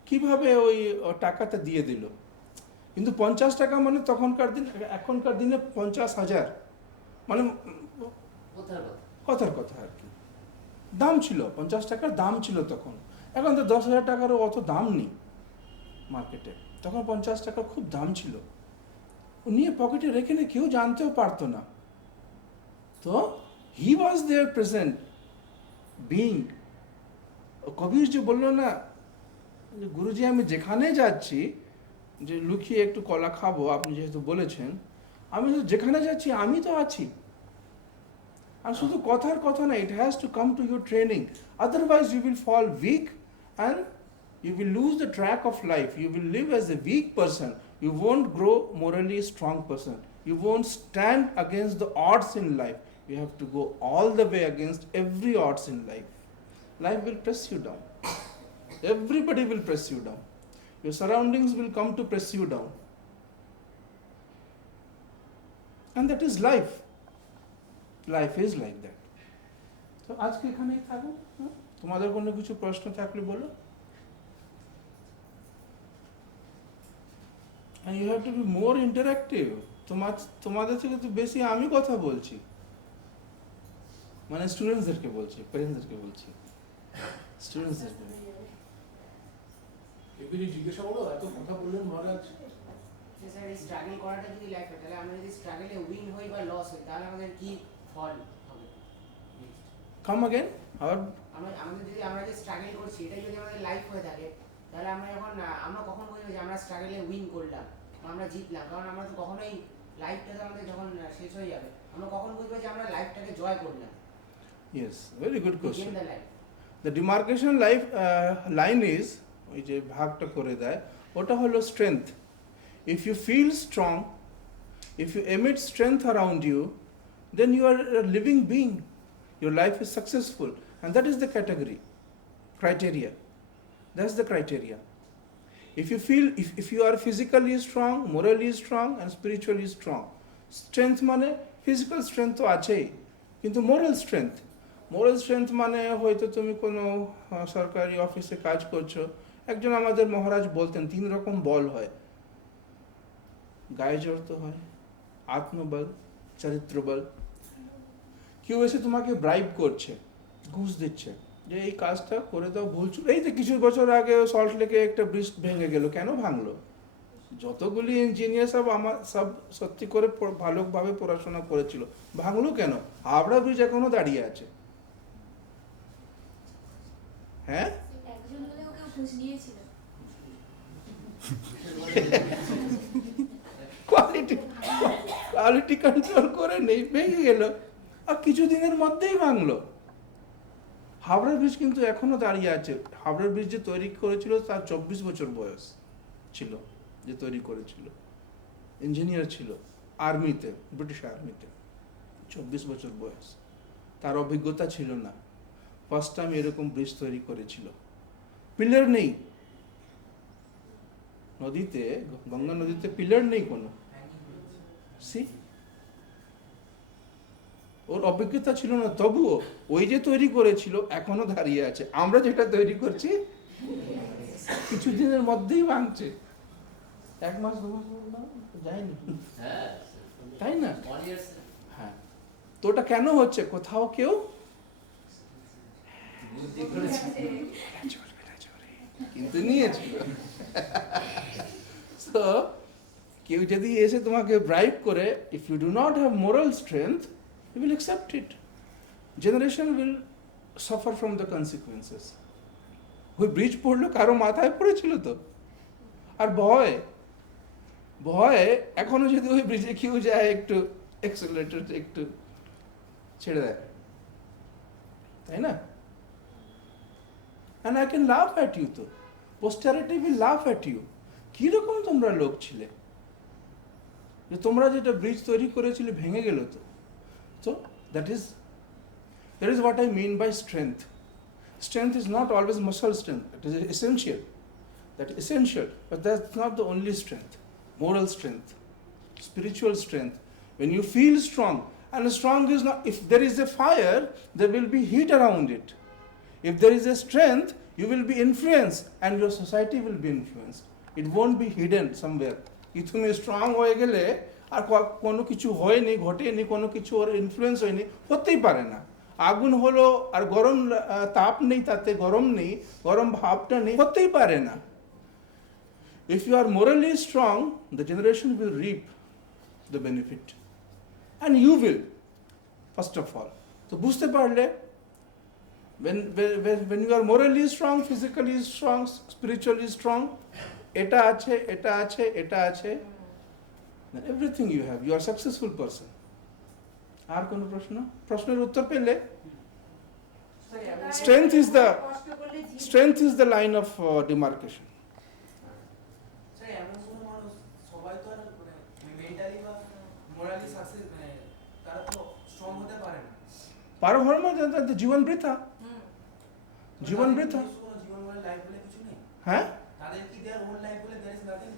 কিভাবে ওই টাকাটা দিয়ে দিল, কিন্তু 50 টাকা মানে এখনকার দিনে 50,000, মানে কথার কথা আর কি, দাম ছিল, 50 টাকার দাম ছিল তখন। এখন তো 10,000 টাকারও অত দাম নেই মার্কেটে, তখন 50 টাকা খুব দাম ছিল। ও নিয়ে পকেটে রেখে নিয়ে কেউ জানতেও পারতো না। তো হি ওয়াজ দেয়ার প্রেজেন্ট বিং। কবির যে বললো না, যে গুরুজি আমি যেখানে যাচ্ছি, যে লুকিয়ে একটু কলা খাবো, আপনি যেহেতু বলেছেন, আমি তো যেখানে যাচ্ছি আমি তো আছি। আর শুধু কথার কথা না, it has to come to your training, otherwise you will fall weak and you will lose the track of life. You will live as a weak person. You won't grow morally strong person. You won't stand against the odds in life. You have to go all the way against every odds in life. Life will press you down. Everybody will press you down. Your surroundings will come to press you down. And that is life. Life is like that. So আজকে এখানেই থাকো। তোমাদের কোনো কিছু প্রশ্ন থাকলে বলো। And you have to be more interactive. তোমাদের থেকে তো বেশি আমি কথা বলছি, মানে স্টুডেন্টসদেরকে বলছি, প্যারেন্টসদেরকে বলছি। Students are এগুলি জিজ্ঞাসা করো, এত কথা বললেন মহারাজ। যে স্যার এই স্ট্রাগল করাটা যদি লাইফে, তাহলে আমরা যদি স্ট্রাগলে উইন হই বা লস হই, তাহলে আমাদের কি ফল হবে? Come again? Or আমাদের যদি আমরা যে স্ট্রাগল করছি এটাই যদি আমাদের লাইফ হয়ে থাকে, তাহলে আমরা যখন আমরা কখন বুঝবো যে আমরা স্ট্রাগলে উইন করলাম বা আমরা জিতলাম? কারণ আমরা তো কখনোই লাইফটাতে আমাদের যখন শেষ হয়ে যাবে, আমরা কখন বুঝবো যে আমরা লাইফটাকে জয় করলাম? yes, very good question. In the life. The demarcation line is ওই যে ভাগটা করে দেয়, ওটা হলো strength. If you feel strong, if you emit strength around you, then you are a living being. Your life is successful, and that is the criteria. That's the criteria. If you feel, if you are physically strong, morally strong, and spiritually strong, strength মানে physical strength তো আছেই, কিন্তু moral strength মানে হয়তো তুমি কোনো সরকারি অফিসে কাজ করছো, একজন আমাদের মহারাজ বলতেন 3 রকম বল হয়, গায়ে জড় তো হয়, আত্মবল, চরিত্রবল। কেউ এসে তোমাকে ব্রাইব করছে, ঘুষ দিচ্ছে যে এই কাজটা করে দাও, ভুলছো। এই যে কিছু বছর আগে সল্ট লেকে একটা ব্রিজ ভেঙে গেল, কেন ভাঙলো? যতগুলি ইঞ্জিনিয়ার সব সত্যি করে ভালোভাবে পড়াশোনা করেছিল, ভাঙলো কেন? হাওড়া ব্রিজ এখনো দাঁড়িয়ে আছে। হ্যাঁ, একজন বলে ওকে ঘুষ দিয়েছিল। কোয়ালিটি কন্ট্রোল করে নেই, ভেঙে গেল, আর কিছুদিনের মধ্যেই ভাঙলো। হাওড়া ব্রিজ কিন্তু এখনো দাঁড়িয়ে আছে। হাওড়া ব্রিজ যে তৈরি করেছিল তার 24 বছর বয়স ছিল, যে তৈরি করেছিল, ইঞ্জিনিয়ার ছিল, আর্মিতে, ব্রিটিশ আর্মিতে, 24 বছর বয়স। তার অভিজ্ঞতা ছিল না, ফার্স্ট টাইম এরকম ব্রিজ তৈরি করেছিল। পিলার নেই নদীতে, গঙ্গা নদীতে পিলার নেই কোনো। সি, ওর অভিজ্ঞতা ছিল না, তবুও ওই যে তৈরি করেছিল এখনো দাঁড়িয়ে আছে। আমরা যেটা তৈরি করছি কিছুদিনের মধ্যেই ভাঙছে, 1 মাস 2 মাস যায়নি, তাই না? হ্যাঁ, তো ওটা কেন হচ্ছে? কোথাও কেউ কিন্তু নিয়েছিল। So, কেউ যদি এসে তোমাকে ব্রাইব করে, if you do not have moral strength, you will accept it. Generation will suffer from the consequences. ওই ব্রিজ পড়লো কারো মাথায় পড়েছিল তো, আর ভয় এখনো যদি ওই ব্রিজে কেউ যায়, একটু অ্যাক্সেলারেটর একটু ছেড়ে দেয়, তাই না? And I can laugh at you তো, posterity will laugh at you. কিরকম তোমরা লোক ছিলে যে তোমরা যেটা ব্রিজ তৈরি করেছিলে ভেঙে গেল তো। So that is what I mean by strength. Strength is not always muscle strength. It is essential. That is essential, but that's not the only strength. Moral strength, spiritual strength. When you feel strong, and strong is not, if there is a fire, there will be heat around it. If there is a strength, you will be influenced, and your society will be influenced. It won't be hidden somewhere. কি তুমি strong হয়ে গেলে আর কোনো কিছু হয়নি, ঘটেনি, কোনো কিছু ওর ইনফ্লুয়েন্স হয়নি, হতেই পারে না। আগুন হলো আর গরম তাপ নেই, তাতে গরম নেই, গরম ভাবটা নেই, হতেই পারে না। If you are morally strong, the generation will reap the benefit, and you will, first of all. তো বুঝতে পারলে, when you are morally strong, physically strong, spiritually strong, এটা আছে, then everything you have, you are successful person. আর কোনো প্রশ্নের উত্তর পেলে? Strength is the line of demarcation. Sir এমন কোনো মানুষ, সবাই তো আর মেন্টালি বা মোরালি সাকসেস, তারা তো স্ট্রং হতে পারে না। পারভর্ম জীবন বৃথা, জীবন বৃথা। জীবন বলে লাইফ বলে কিছু নেই। হ্যাঁ, তাদের কি দেয়ার ওন লাইফ বলে দেয়ার ইজ নাথিং?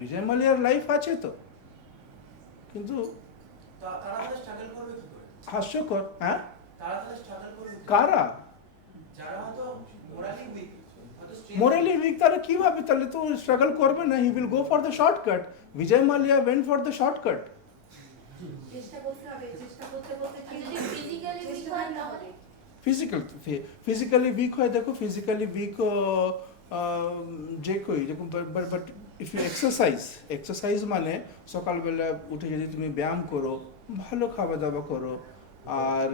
বিজয় মালিয়ার লাইফ আছে তো, কিন্তু তারা তাহলে স্ট্রাগল করবে কি করে? হাস্যকর। হ্যাঁ, তারা তাহলে স্ট্রাগল করবে কি করে? কারা যারা হয়তো মোরালি উইক, হয়তো মোরালি উইক, তারা কিভাবে? তাহলে তো স্ট্রাগল করবে না, he will go for the shortcut. Vijay Mallya went for the shortcut. চেষ্টা করতে হবে, চেষ্টা করতে করতে কি যদি ফিজিক্যালি উইক হয় তাহলে ফিজিক্যালি উইক হয় দেখো, ফিজিক্যালি উইক যে কই যেরকম, বাট ইফ ইউ এক্সারসাইজ মানে সকালবেলা উঠে যদি তুমি ব্যায়াম করো, ভালো খাওয়া দাওয়া করো, আর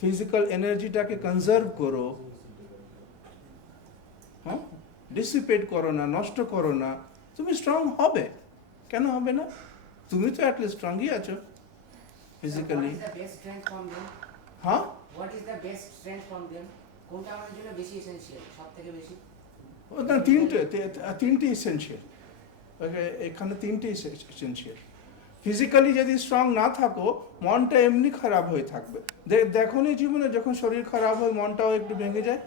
ফিজিক্যাল এনার্জিটাকে কনজার্ভ করো, হ্যাঁ, ডিসিপেট করো না, নষ্ট করো না, তুমি স্ট্রং হবে। কেন হবে না? তুমি তো অ্যাটলিস্ট স্ট্রংই আছো physically. What is the best strength from them? হ্যাঁ, What is the best strength from them? কোনটা আমাদের জন্য বেশি এসেনশিয়াল, সব থেকে বেশি? না, তিনটে এসেনশিয়াল, এখানে তিনটে এসেনশিয়াল। ফিজিক্যালি যদি স্ট্রং না থাকো, মনটা এমনি খারাপ হয়ে থাকবে। দেখো নি জীবনে যখন শরীর খারাপ হয় মনটাও একটু ভেঙে যায়।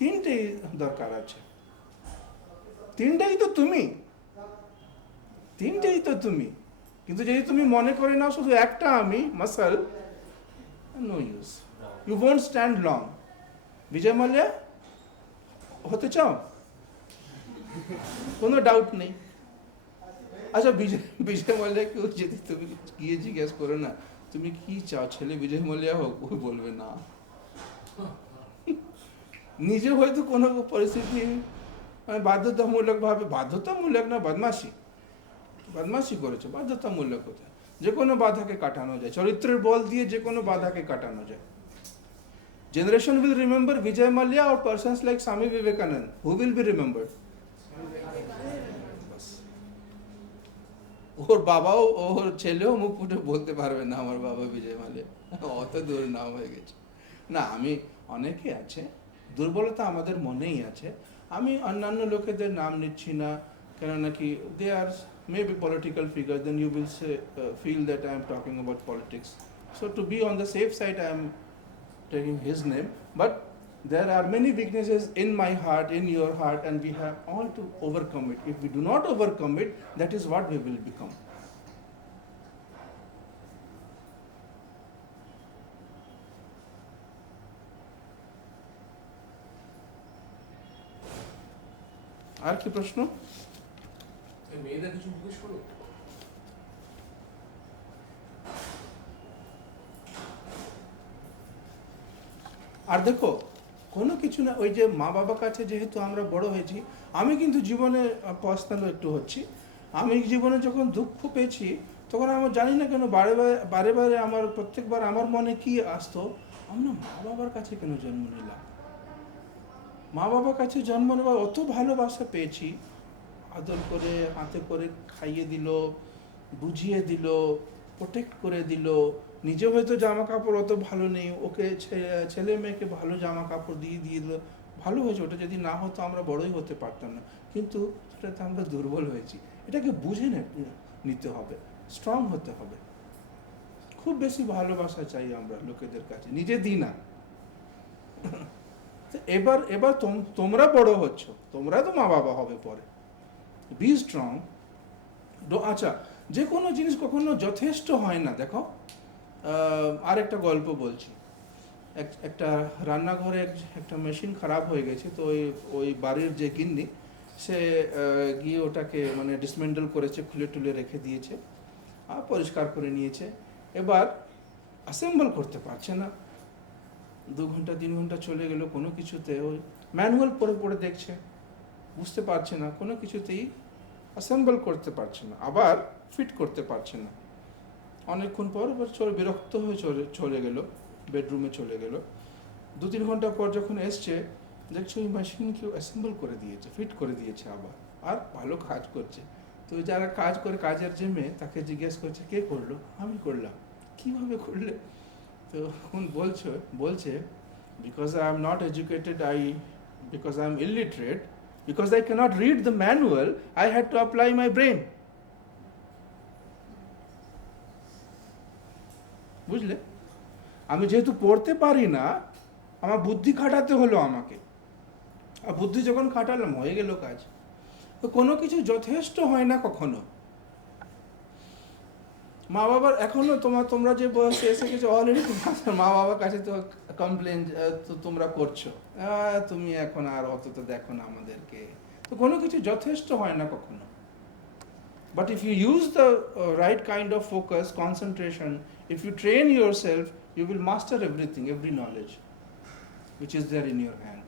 তিনটেই দরকার আছে, তিনটেই তো তুমি, তিনটেই তো তুমি। কিন্তু যদি তুমি মনে করে নাও শুধু একটা আমি muscle, no use, you won't stand long. Vijay Mallya হতে চাও? কোনো ডাউট নেই। আচ্ছা, বিজয় মাল্যাকেও যদি তুমি গিয়ে জিজ্ঞেস করো না তুমি কি চাও, ছেলে বিজয় মাল্যা হোক, ও বলবে না। নিজে হয়তো কোনো পরিস্থিতি বাধ্যতামূলক না, বদমাশি করেছে, বাধ্যতামূলক হতে যে কোনো বাধাকে কাটানো যায়, চরিত্রের বল দিয়ে যে কোনো বাধাকে কাটানো যায়। Generation will remember Vijay Mallya or persons like Swami Vivekanand. Who will be remembered? ওর বাবাও ওর ছেলেও মুখ ফুটে বলতে পারবে না আমার বাবা বিজয় মাল্যা, অত দূর নাম হয়ে গেছে। না, আমি অনেকে আছে, দুর্বলতা আমাদের মনেই আছে। আমি অন্যান্য লোকেদের নাম নিচ্ছি না, কেন নাকি দে আর maybe political figures, then you will say, feel that I am talking about politics. So to be on the safe side, I am taking his name. But there are many weaknesses in my heart, in your heart, and we have all to overcome it. If we do not overcome it, that is what we will become. আর কি প্রশ্ন? মেয়েরা কিছু জিজ্ঞেস করো। আর দেখো, কোনো কিছু না, ওই যে মা বাবার কাছে যেহেতু আমরা বড় হয়েছি, আমি কিন্তু জীবনে পার্সোনাল একটু হচ্ছি, আমি জীবনে যখন দুঃখ পেয়েছি তখন আমার জানি না কেন বারে বারে আমার প্রত্যেকবার আমার মনে কি আসতো, আমরা মা বাবার কাছে কেন জন্ম নিলাম? মা বাবার কাছে জন্ম নেওয়ার অত ভালোবাসা পেয়েছি, আদর করে হাতে করে খাইয়ে দিল, বুঝিয়ে দিল, প্রোটেক্ট করে দিল। নিজে হয়তো জামা কাপড় অত ভালো নেই, ওকে ছেলে মেয়েকে ভালো জামা কাপড় দিয়ে দিল, ভালো হয়েছে। ওটা যদি না হতো আমরা বড়ই হতে পারতাম না, কিন্তু সেটাতে আমরা দুর্বল হয়েছি। এটাকে বুঝে নিতে হবে, স্ট্রং হতে হবে। খুব বেশি ভালোবাসা চাই আমরা লোকেদের কাছে, নিজে দিই না। এবার তোমরা বড় হচ্ছ, তোমরা তো মা বাবা হবে পরে। Be strong. আচ্ছা, যে কোনো জিনিস কখনো যথেষ্ট হয় না। দেখো, আর একটা গল্প বলছি। একটা রান্নাঘরে একটা মেশিন খারাপ হয়ে গেছে, তো ওই বাড়ির যে গিন্নি, সে গিয়ে ওটাকে মানে ডিসমেন্টল করেছে, খুলে টুলে রেখে দিয়েছে, আর পরিষ্কার করে নিয়েছে। এবার অ্যাসেম্বল করতে পারছে না, 2 ঘন্টা 3 ঘন্টা চলে গেল, কোনো কিছুতে ওই ম্যানুয়াল পড়ে দেখছে, বুঝতে পারছে না, কোনো কিছুতেই অ্যাসেম্বল করতে পারছে না, আবার ফিট করতে পারছে না। অনেকক্ষণ পর এবার বিরক্ত হয়ে চলে গেল, বেডরুমে চলে গেল। 2-3 ঘন্টা পর যখন এসছে, দেখছো ওই মেশিন কেউ অ্যাসেম্বল করে দিয়েছে, ফিট করে দিয়েছে আবার, আর ভালো কাজ করছে। তো যারা কাজ করে, কাজের যে মেয়ে, তাকে জিজ্ঞেস করছে কে করলো? আমি করলাম। কীভাবে করলে? তো এখন বলছে because I am not educated, because I am illiterate, because I cannot read the manual, I had to apply my brain. বুঝলে? আমি যেহেতু পড়তে পারি না, আমার বুদ্ধি খাটাতে হলো আমাকে, আর বুদ্ধি যখন খাটালাম হয়ে গেল কাজ। তো কোনো কিছু যথেষ্ট হয় না কখনো। মা বাবার এখনো তোমরা যে বয়সে এসে গেছো, অলরেডি মা বাবার কাছে তো কমপ্লেন তো তোমরা করছো, তুমি এখন আর অত তো দেখো না আমাদেরকে। তো কোনো কিছু যথেষ্ট হয় না কখনো। But if you use the right kind of focus, concentration, if you train yourself, you will master everything, every knowledge. which is there in your hand,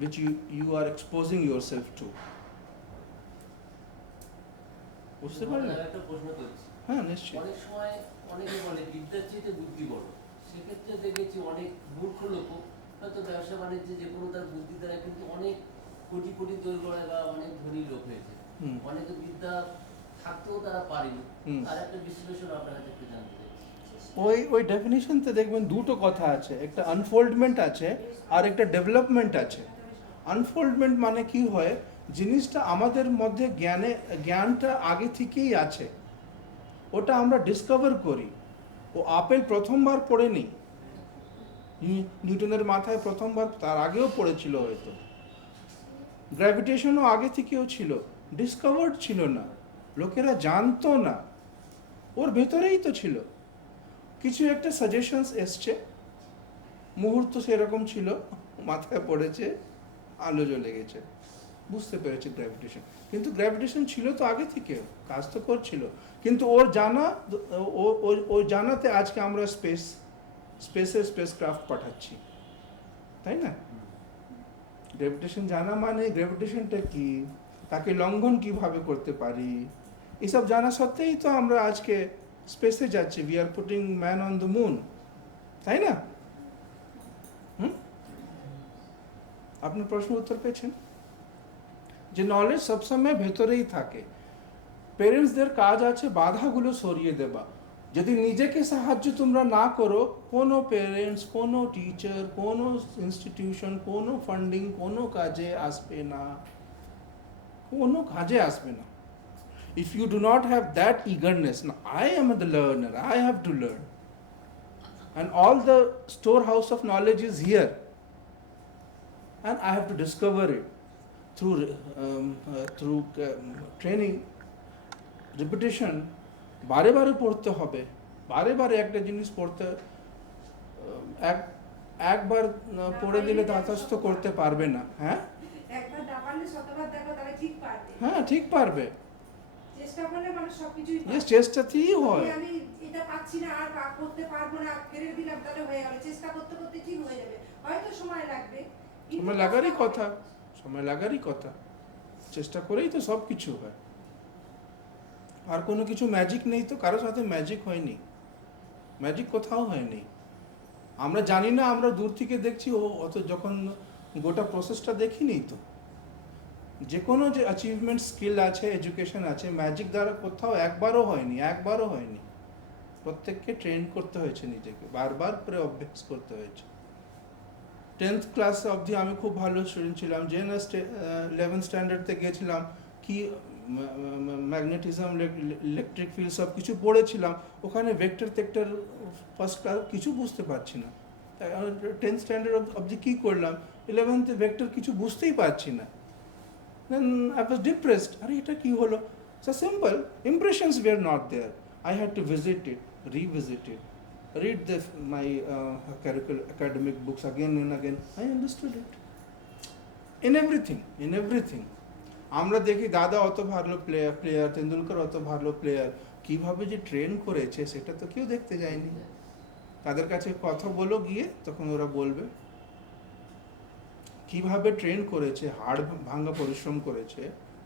which you are exposing yourself to. বুঝতে পারলেন? আপনার একটা প্রশ্ন করছি। হ্যাঁ, নিশ্চয়ই। অনেক সময় অনেকে বলে বিদ্যার চেয়ে বুদ্ধি বড়। সেক্ষেত্রে দেখেছি অনেক মূর্খ লোকও হয়তো ব্যবসা বাণিজ্যে যে কোনো তার বুদ্ধি দ্বারা কিন্তু অনেক কোটি কোটি তৈরি করে বা অনেক ধনী লোক হয়েছে। হুম। অনেকে বিদ্যা থাকতেও তারা পারেনি। হুম। আর একটা বিশ্লেষণ আপনার কাছে একটু জানতে চাই। ওই ডেফিনেশনতে দেখবেন দুটো কথা আছে, একটা আনফোল্ডমেন্ট আছে আর একটা ডেভেলপমেন্ট আছে। আনফোল্ডমেন্ট মানে কি হয়, জিনিসটা আমাদের মধ্যে জ্ঞানটা আগে থেকেই আছে, ওটা আমরা ডিসকভার করি। ও আপেল প্রথমবার পড়েনি, নিউটনের মাথায় প্রথমবার, তার আগেও পড়েছিল হয়তো। গ্র্যাভিটেশনও আগে থেকেও ছিল, ডিসকভার্ড ছিল না, লোকেরা জানতো না, ওর ভেতরেই তো ছিল। কিছু একটা সাজেশনস এসছে, মুহূর্ত সেরকম ছিল, মাথায় পড়েছে, আলো জ্বলে গেছে, বুঝতে পেরেছে গ্র্যাভিটেশন। কিন্তু গ্র্যাভিটেশন ছিল তো আগে থেকে, কাজ তো করছিল। কিন্তু ওর জানাতে আজকে আমরা স্পেসে স্পেসক্রাফট পাঠাচ্ছি, তাই না? গ্র্যাভিটেশন জানা মানে গ্র্যাভিটেশনটা কি, তাকে লঙ্ঘন কিভাবে করতে পারি, এসব জানা সত্ত্বেই তো আমরা আজকে স্পেসে যাচ্ছি। We are putting man on the moon, তাই না? আপনার প্রশ্ন উত্তর পেয়েছেন? যে নলেজ সবসময় ভেতরেই থাকে। পেরেন্টসদের কাজ আছে বাধাগুলো সরিয়ে দেবা। যদি নিজেকে সাহায্য তোমরা না করো, কোনো পেরেন্টস, কোনো টিচার, কোনো ইনস্টিটিউশন, কোনো ফান্ডিং কোনো কাজে আসবে না, কোনো কাজে আসবে না। If you do not have that eagerness, now I am the learner, I have to learn. And all the storehouse of knowledge is here. And I have to discover it through training, repetition. বারে বারে পড়তে হবে, বারে বারে একটা জিনিস পড়তে, একবার পড়ে দিলে যথেষ্ট করতে পারবে না। হ্যাঁ, একবার না পারলে শতবার দেখো, তাহলে ঠিক পারবে। হ্যাঁ, ঠিক পারবে। চেষ্টা করলে মানুষ সবকিছুই পারে। চেষ্টাতেই হয়। আমি এটা পাচ্ছি না, আর করতে পারবো না, ফেলে দিলাম, তাহলে হয়ে গেল। চেষ্টা করতে করতে ঠিক হয়ে যাবে, হয়তো সময় লাগবে, কিন্তু সময় লাগারই কথা, সময় লাগারই কথা। চেষ্টা করেই তো সব কিছু হয়। আর কোনো কিছু ম্যাজিক নেই তো, কারোর সাথে ম্যাজিক হয়নি, ম্যাজিক কোথাও হয়নি। আমরা জানি না, আমরা দূর থেকে দেখছি, অত যখন গোটা প্রসেসটা দেখিনি তো। যে কোনো যে অ্যাচিভমেন্ট, স্কিল আছে, এডুকেশন আছে, ম্যাজিক দ্বারা কোথাও একবারও হয়নি। প্রত্যেককে ট্রেন করতে হয়েছে, নিজেকে বারবার করে অভ্যাস করতে হয়েছে। 10th ক্লাস অবধি আমি খুব ভালো স্টুডেন্ট ছিলাম। যে না 11th স্ট্যান্ডার্ডতে গেছিলাম, কি ম্যাগনেটিজম, ইলেকট্রিক ফিল্ড সব কিছু পড়েছিলাম, ওখানে ভেক্টর টেক্টর ফার্স্ট ক্লাস কিছু বুঝতে পারছি না। 10th স্ট্যান্ডার্ড অবধি কী করলাম, 11th ভেক্টর কিছু বুঝতেই পারছি না। Then I was depressed. Are এটা কি হলো? So simple, impressions were not there. I had to visit it, revisit it, read my academic books again and again. I understood it. In everything. আমরা দেখি দাদা অত ভালো প্লেয়ার, তেন্ডুলকর অত ভালো প্লেয়ার, কিভাবে যে ট্রেন করেছে সেটা তো কেউ দেখতে যায়নি। তাদের কাছে কথা বলো গিয়ে, তখন ওরা বলবে কিভাবে ট্রেন করেছে, হাড় ভাঙা পরিশ্রম করেছে,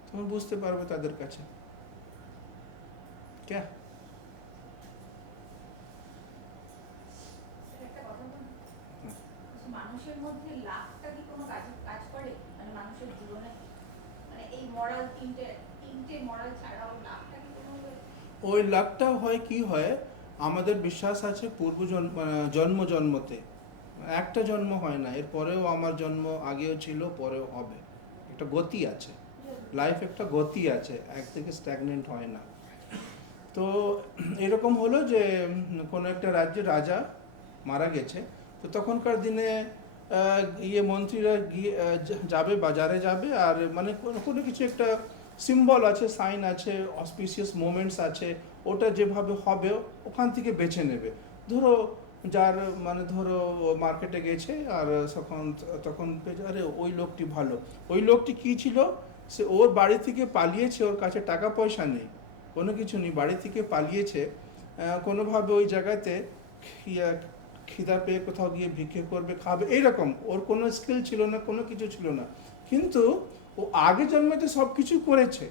তুমি বুঝতে পারবে তাদের কাছে। কে একটা কথা বলুন, মানুষের মধ্যে লাভটা কি কোনো কাজ করে, মানে মানুষের জীবনে, মানে এই মরাল তিনটে মরাল ছাড়াও লাভটা কি কোনো? ওই লাভটা হয় কি হয়, আমাদের বিশ্বাস আছে জন্মতে, একটা জন্ম হয় না, এরপরেও আমার জন্ম আগেও ছিল, পরেও হবে। একটা গতি আছে, লাইফ একটা গতি আছে, এক থেকে স্ট্যাগনেন্ট হয় না। তো এরকম হলো যে কোনো একটা রাজ্যের রাজা মারা গেছে, তো তখনকার দিনে মন্ত্রীরা গিয়ে যাবে, বাজারে যাবে, আর মানে কোনো কিছু একটা সিম্বল আছে, সাইন আছে, অসপিসিয়াস মোমেন্টস আছে, ওটা যেভাবে হবে ওখান থেকে বেছে নেবে। ধরো মার্কেটে গেছে, আর তখন আরে ওই লোকটি ভালো, ওই লোকটি কি ছিল, সে ওর বাড়ি থেকে পালিয়েছে, ওর কাছে টাকা পয়সা নেই, কোনো কিছু নেই, বাড়ি থেকে পালিয়েছে, কোনোভাবে ওই জায়গাতে খিদা পেয়ে কোথাও গিয়ে ভিক্ষে করবে, খাবে, এইরকম। ওর কোনো স্কিল ছিল না, কোনো কিছু ছিল না, কিন্তু ও আগে জন্মেতে সব কিছু করেছে।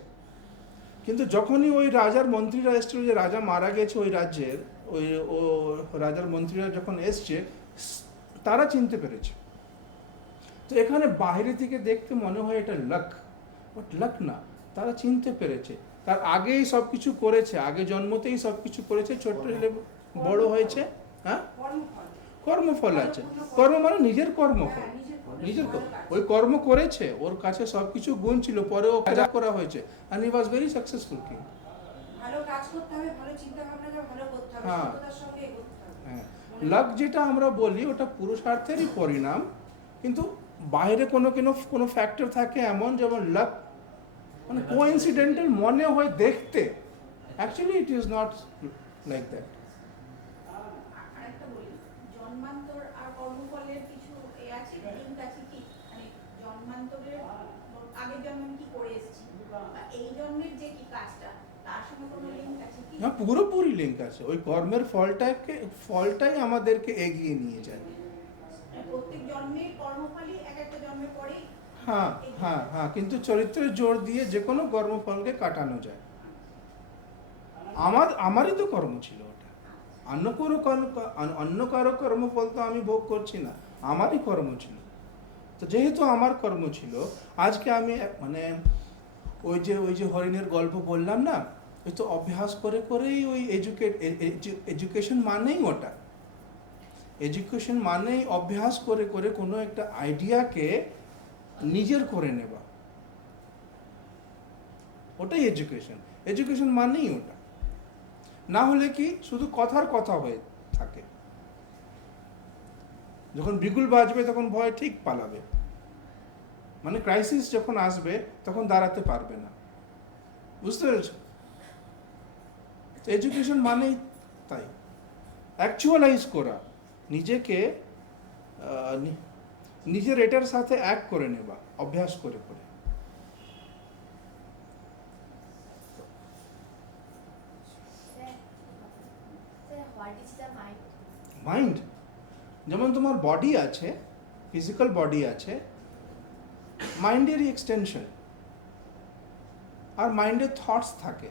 কিন্তু যখনই ওই রাজার মন্ত্রীরা এসছিল, যে রাজা মারা গেছে ওই রাজ্যের, ওই ও রাজার মন্ত্রীরা যখন এসছে, তারা চিনতে পেরেছে। তো এখানে বাইরে থেকে দেখতে মনে হয় এটা লাক, বাট লাক না, তারা চিনতে পেরেছে। তার আগেই সব কিছু করেছে, আগে জন্মতেই সব কিছু করেছে, ছোট্ট ছেলে বড় হয়েছে। হ্যাঁ, কর্মফল। কর্মফল আছে। কর্ম মানে নিজের কর্মফল, হ্যাঁ, নিজের ভালো কাজ। ওই কর্ম করেছে, ওর কাছে সব কিছু গুণ ছিল, পরেও রাজা করা হয়েছে, and he was very successful king. ভালো কাজ করতে হবে, ভালো চিন্তা ভাবনাটা ভালো করতে হবে, হ্যাঁ। সততার সঙ্গে এগোতে হবে। হ্যাঁ, লাক যেটা আমরা বলি ওটা পুরুষার্থেরই পরিণাম, কিন্তু বাইরে কোনো ফ্যাক্টর থাকে এমন, যেমন লাক মানে কোইন্সিডেন্টাল মনে হয় দেখতে, actually it is not like that. আরেকটা বলি, জন্মান্তর আর কর্মফলের কিছু এ আছে, লিঙ্ক আছে কি? মানে জন্মান্তরের আগের জন্মে আমি কি করে এসেছি, বা এই জন্মের যে কি কাজটা, তার সঙ্গে কোনো লিঙ্ক আছে কি? হ্যাঁ, পুরোপুরি লিঙ্ক আছে। ওই কর্মের ফলটাই আমাদেরকে এগিয়ে নিয়ে যায়। মানে প্রত্যেক জন্মের কর্মফলই এক একটা জন্মের পরেই হ্যাঁ হ্যাঁ হ্যাঁ, কিন্তু চরিত্রের জোর দিয়ে যে কোনো কর্মফলকে কাটানো যায়। আমারই তো কর্ম ছিল ওটা, অন্য কারো কর্মফল তো আমি ভোগ করছি না, আমারই কর্ম ছিল। তো যেহেতু আমার কর্ম ছিল, আজকে আমি মানে ওই যে হরিণের গল্প বললাম না, ওই তো অভ্যাস করে করেই ওই এডুকেশন মানেই ওটা। এডুকেশন মানেই অভ্যাস করে করে কোনো একটা আইডিয়াকে নিজের করে নেবা, ওটাই এডুকেশন। এডুকেশন মানেই ওটা। না হলে কি শুধু কথার কথা হয়ে থাকে, যখন বিগুল বাজবে তখন ভয় ঠিক পালাবে, মানে ক্রাইসিস যখন আসবে তখন দাঁড়াতে পারবে না। বুঝতে পেরেছ? এডুকেশন মানেই তাই, অ্যাকচুয়ালাইজ করা, নিজেকে নিজের এটার সাথে এক করে নেবা, অভ্যাস করে করে। What is the mind? Mind যেমন তোমার বডি আছে, ফিজিক্যাল বডি আছে, মাইন্ডেরই এক্সটেনশন। আর মাইন্ডে থটস থাকে।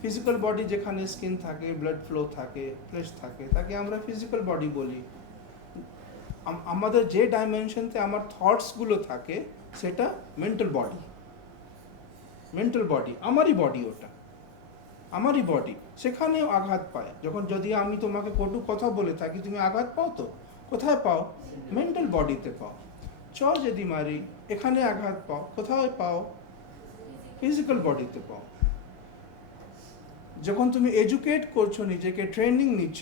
ফিজিক্যাল বডি যেখানে স্কিন থাকে, ব্লাড ফ্লো থাকে, ফ্লেশ থাকে, তাকে আমরা ফিজিক্যাল বডি বলি। আমাদের যে ডাইমেনশনতে আমার থটসগুলো থাকে সেটা মেন্টাল বডি। মেন্টাল বডি আমারই বডি, ওটা আমারই বডি। সেখানেও আঘাত পায়। যদি আমি তোমাকে কটু কথা বলে থাকি, তুমি আঘাত পাও তো? কোথায় পাও? মেন্টাল বডিতে পাও। যদি মারি, এখানে আঘাত পাও, কোথায় পাও? ফিজিক্যাল বডিতে পাও। যখন তুমি এডুকেট করছো, নিজেকে ট্রেনিং নিচ্ছ,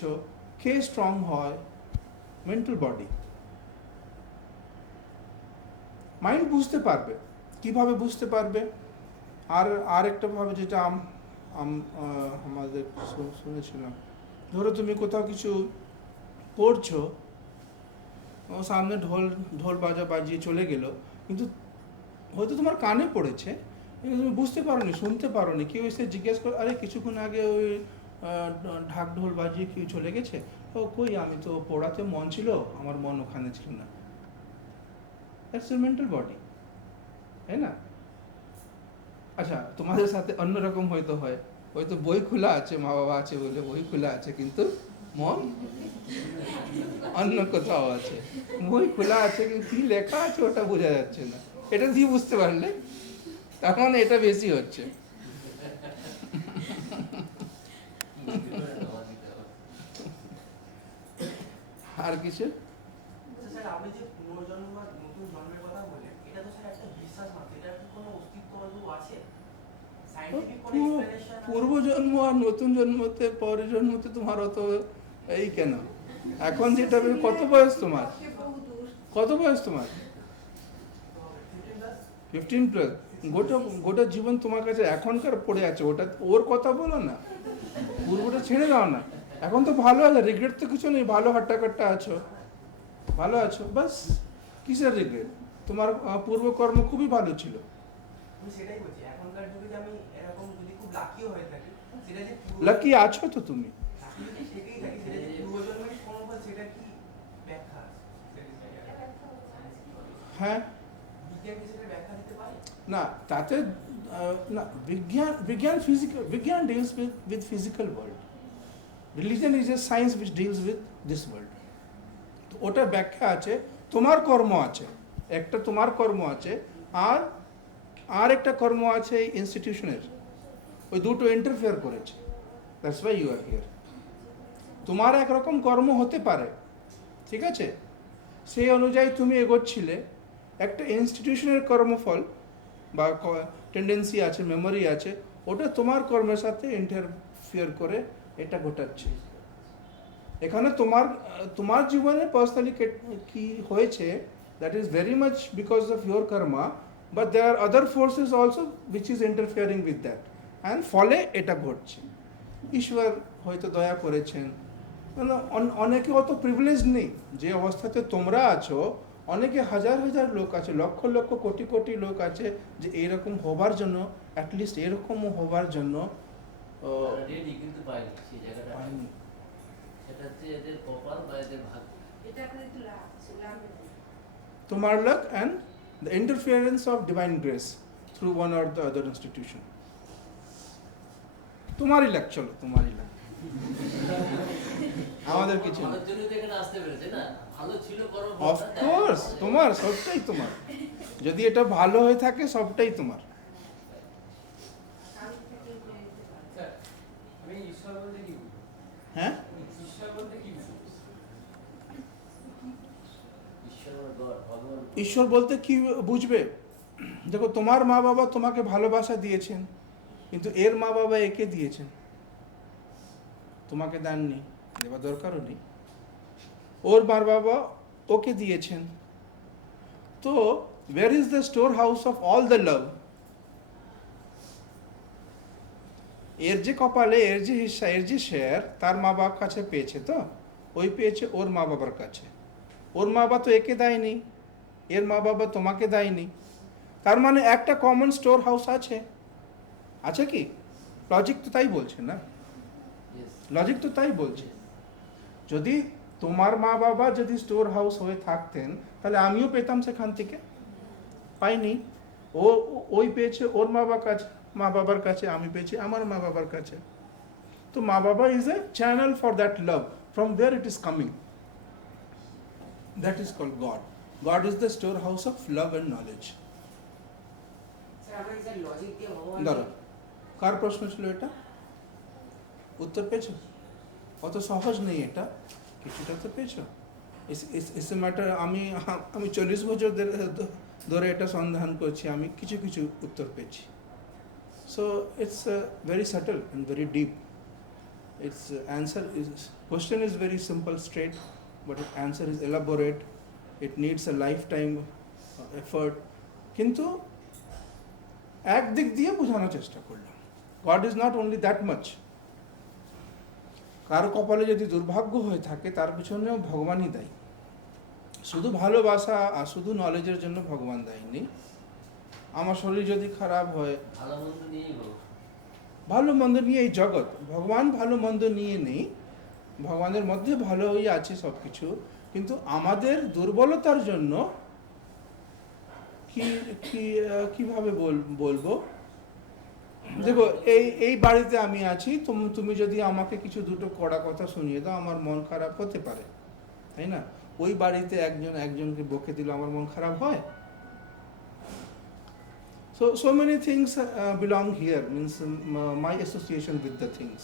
কে স্ট্রং হয়? Mental body. মাইন্ড বুঝতে পারবে। কিভাবে বুঝতে পারবে? আর একটা ভাবে যেটা আমাদের শুনেছিলাম, ধরো তুমি কোথাও কিছু পড়ছো, সামনে ঢোল বাজিয়ে চলে গেল, কিন্তু হয়তো তোমার কানে পড়েছে, কিন্তু তুমি বুঝতে পারোনি, শুনতে পারোনি। কেউ এসে জিজ্ঞেস করে, আরে কিছুক্ষণ আগে ওই ঢাক ঢোল বাজিয়ে কেউ চলে গেছে। ও কই, আমি তো পড়াতে মন ছিল, আমার মন ওখানে ছিল না। দ্যাটস ইউর মেন্টাল বডি, তাই না? আচ্ছা, তোমাদের সাথে অন্যরকম হয়তো হয়, হয়তো বই খোলা আছে, মা বাবা আছে বলে বই খোলা আছে, কিন্তু মন অন্য কোথাও আছে। বই খোলা আছে কিন্তু কি লেখা আছে ওটা বোঝা যাচ্ছে না। এটা দিয়ে বুঝতে পারলে তার মানে এটা বেশি হচ্ছে। আর কিছু? স্যার, আপনি যে পুনর্জন্ম বা নতুন জন্মের কথা বললেন, এটা তো স্যার একটা বিশ্বাস মাত্র, এটার কি কোনো অস্তিত্ব আছে? সায়েন্টিফিক কোনো এক্সপ্লেনেশন আছে? পূর্বজন্ম আর নতুন জন্মতে, পরের জন্মতে তোমার অত এই কেন? এখন যেটা কত বয়স তোমার? কত বয়স তোমার? 15+। গোটা জীবন তোমার কাছে এখনকার পড়ে আছে, ওটা ওর কথা বলো না, পূর্বটা ছেড়ে দাও না। এখন তো ভালো আছে, রিগ্রেট তো কিছু নেই, ভালো হাট্টাকাট্টা আছো, ভালো আছো, বাস। কিসের রিগ্রেট? তোমার পূর্বকর্ম খুবই ভালো ছিল। আমি সেটাই বলছি, এখনকার যুগে যে আমি এরকম যদি খুব লাকিও হয়ে থাকি, সেটা যে লাকি আছো তো তুমি। লাকি যদি থেকেই থাকি, সেটা যে পূর্বজন্মের কর্মফল স্যার সেটা কি ব্যাখ্যা আছে? হ্যাঁ বিজ্ঞান কি সেটা ব্যাখ্যা দিতে পারে? না তাতে না বিজ্ঞান deals with physical world. Religion is a science which deals with this world. তো ওটা ব্যাখ্যা আছে, তোমার কর্ম আছে, একটা তোমার কর্ম আছে, আর একটা কর্ম আছে ইনস্টিটিউশনের, ওই দুটো ইন্টারফেয়ার করেছে, that's why you are here. তোমার একরকম কর্ম হতে পারে, ঠিক আছে, সেই অনুযায়ী তুমি এগোচ্ছিলে, একটা ইনস্টিটিউশনের কর্মফল বা টেন্ডেন্সি আছে, মেমোরি আছে, ওটা তোমার কর্মের সাথে ইন্টারফিয়ার করে এটা ঘটাচ্ছে। এখানে তোমার জীবনে পার্সোনালি কি হয়েছে, that is very much because of your karma, but there are other forces also which is interfering with that, and ফলে এটা ঘটছে। ঈশ্বর হয়তো দয়া করেছেন, অনেকে অত প্রিভিলেজ নেই যে অবস্থাতে তোমরা আছো, অনেকে হাজার হাজার লোক আছে, লক্ষ লক্ষ কোটি কোটি লোক আছে যে এইরকম হবার জন্য, অ্যাটলিস্ট এরকমও হবার জন্য রেডি, কিন্তু পাইনি সেই জায়গাটা। পায়নি। সেটা হচ্ছে এদের কপাল বা এদের ভাগ্য। এটা আপনার একটু লাভ তোমার luck and the interference of divine grace through one or the other institution. তোমারই লাগ, চলো তোমারই লাগ, আমাদের কিছু না। ভালোর জন্যই তো এখানে আসতে পেরেছে না, ভালো ছিল করো। অফ কোর্স তোমার, সবটাই তোমার, যদি এটা ভালো হয়ে থাকে সবটাই তোমার। স্যার, আমি ঈশ্বর বলতে কি বুঝি? হ্যাঁ, ঈশ্বর বলতে কি বুঝি? ঈশ্বর বা God, ভগবান। ঈশ্বর বলতে কি বুঝবে? দেখো, তোমার মা বাবা তোমাকে ভালোবাসা দিয়েছেন, কিন্তু এর মা বাবা একে দিয়েছেন, তোমাকে দেননি, দেওয়ার দরকারও নেই। ওর মা বাবা ওকে দিয়েছেন, তো where is the storehouse of all the love? এর যে কপালে, এর যে হিস্সা, এর যে শেয়ার তার মা বাবার কাছে পেয়েছে, তো ওই পেয়েছে ওর মা বাবার কাছে। ওর মা বাবা তো একে দেয়নি, এর মা বাবা তোমাকে দেয়নি, তার মানে একটা কমন স্টোর হাউস আছে, আছে কি? লজিক তো তাই বলছে না, Yes. লজিক তো তাই বলছে। যদি তোমার মা বাবা যদি স্টোর হাউস হয়ে থাকতেন, তাহলে আমিও পেতাম সেখান থেকে, পাইনি। ওই পেয়েছে ওর মা বাবার কাছে, আমি পেয়েছি আমার মা বাবার কাছে। তো মা বাবা is a channel for that love, from where it is coming, that is called God. God is the store house of love and knowledge. Sir আমরা কি স্যার লজিক দিয়ে ভগবান ধরো, কার প্রশ্ন ছিল এটা? উত্তর পেয়েছো? অত সহজ নেই এটা, কিছুটা তো পেয়েছো। ইটস এ ম্যাটার, আমি 40 বছর ধরে এটা সন্ধান করছি, আমি কিছু কিছু উত্তর পেয়েছি। So it's very subtle and very deep. It's answer is, question is very simple straight, but it answer is elaborate, it needs a life time effort. কিন্তু একদিক দিয়ে বোঝানোর চেষ্টা করলাম, god is not only that much. কারো কপালে যদি দুর্ভাগ্য হয়ে থাকে, তার পিছনেও ভগবানই দায়ী। শুধু ভালোবাসা আর শুধু নলেজের জন্য ভগবান দায়ী নেই। আমার শরীর যদি খারাপ হয়, ভালো মন্দ নিয়েই বলো। ভালো মন্দ নিয়ে এই জগৎ, ভগবান ভালো মন্দ নিয়ে নেই, ভগবানের মধ্যে ভালোই আছে সব কিছু, কিন্তু আমাদের দুর্বলতার জন্য কিভাবে বলবো, দেখো এই বাড়িতে আমি আছি, তুমি যদি আমাকে কিছু দুটো কড়া কথা শুনিয়ে দাও, আমার মন খারাপ হতে পারে, তাই না? ওই বাড়িতে একজনকে বকে দিল, আমার মন খারাপ হয়। So many things belong here, means my association with the things.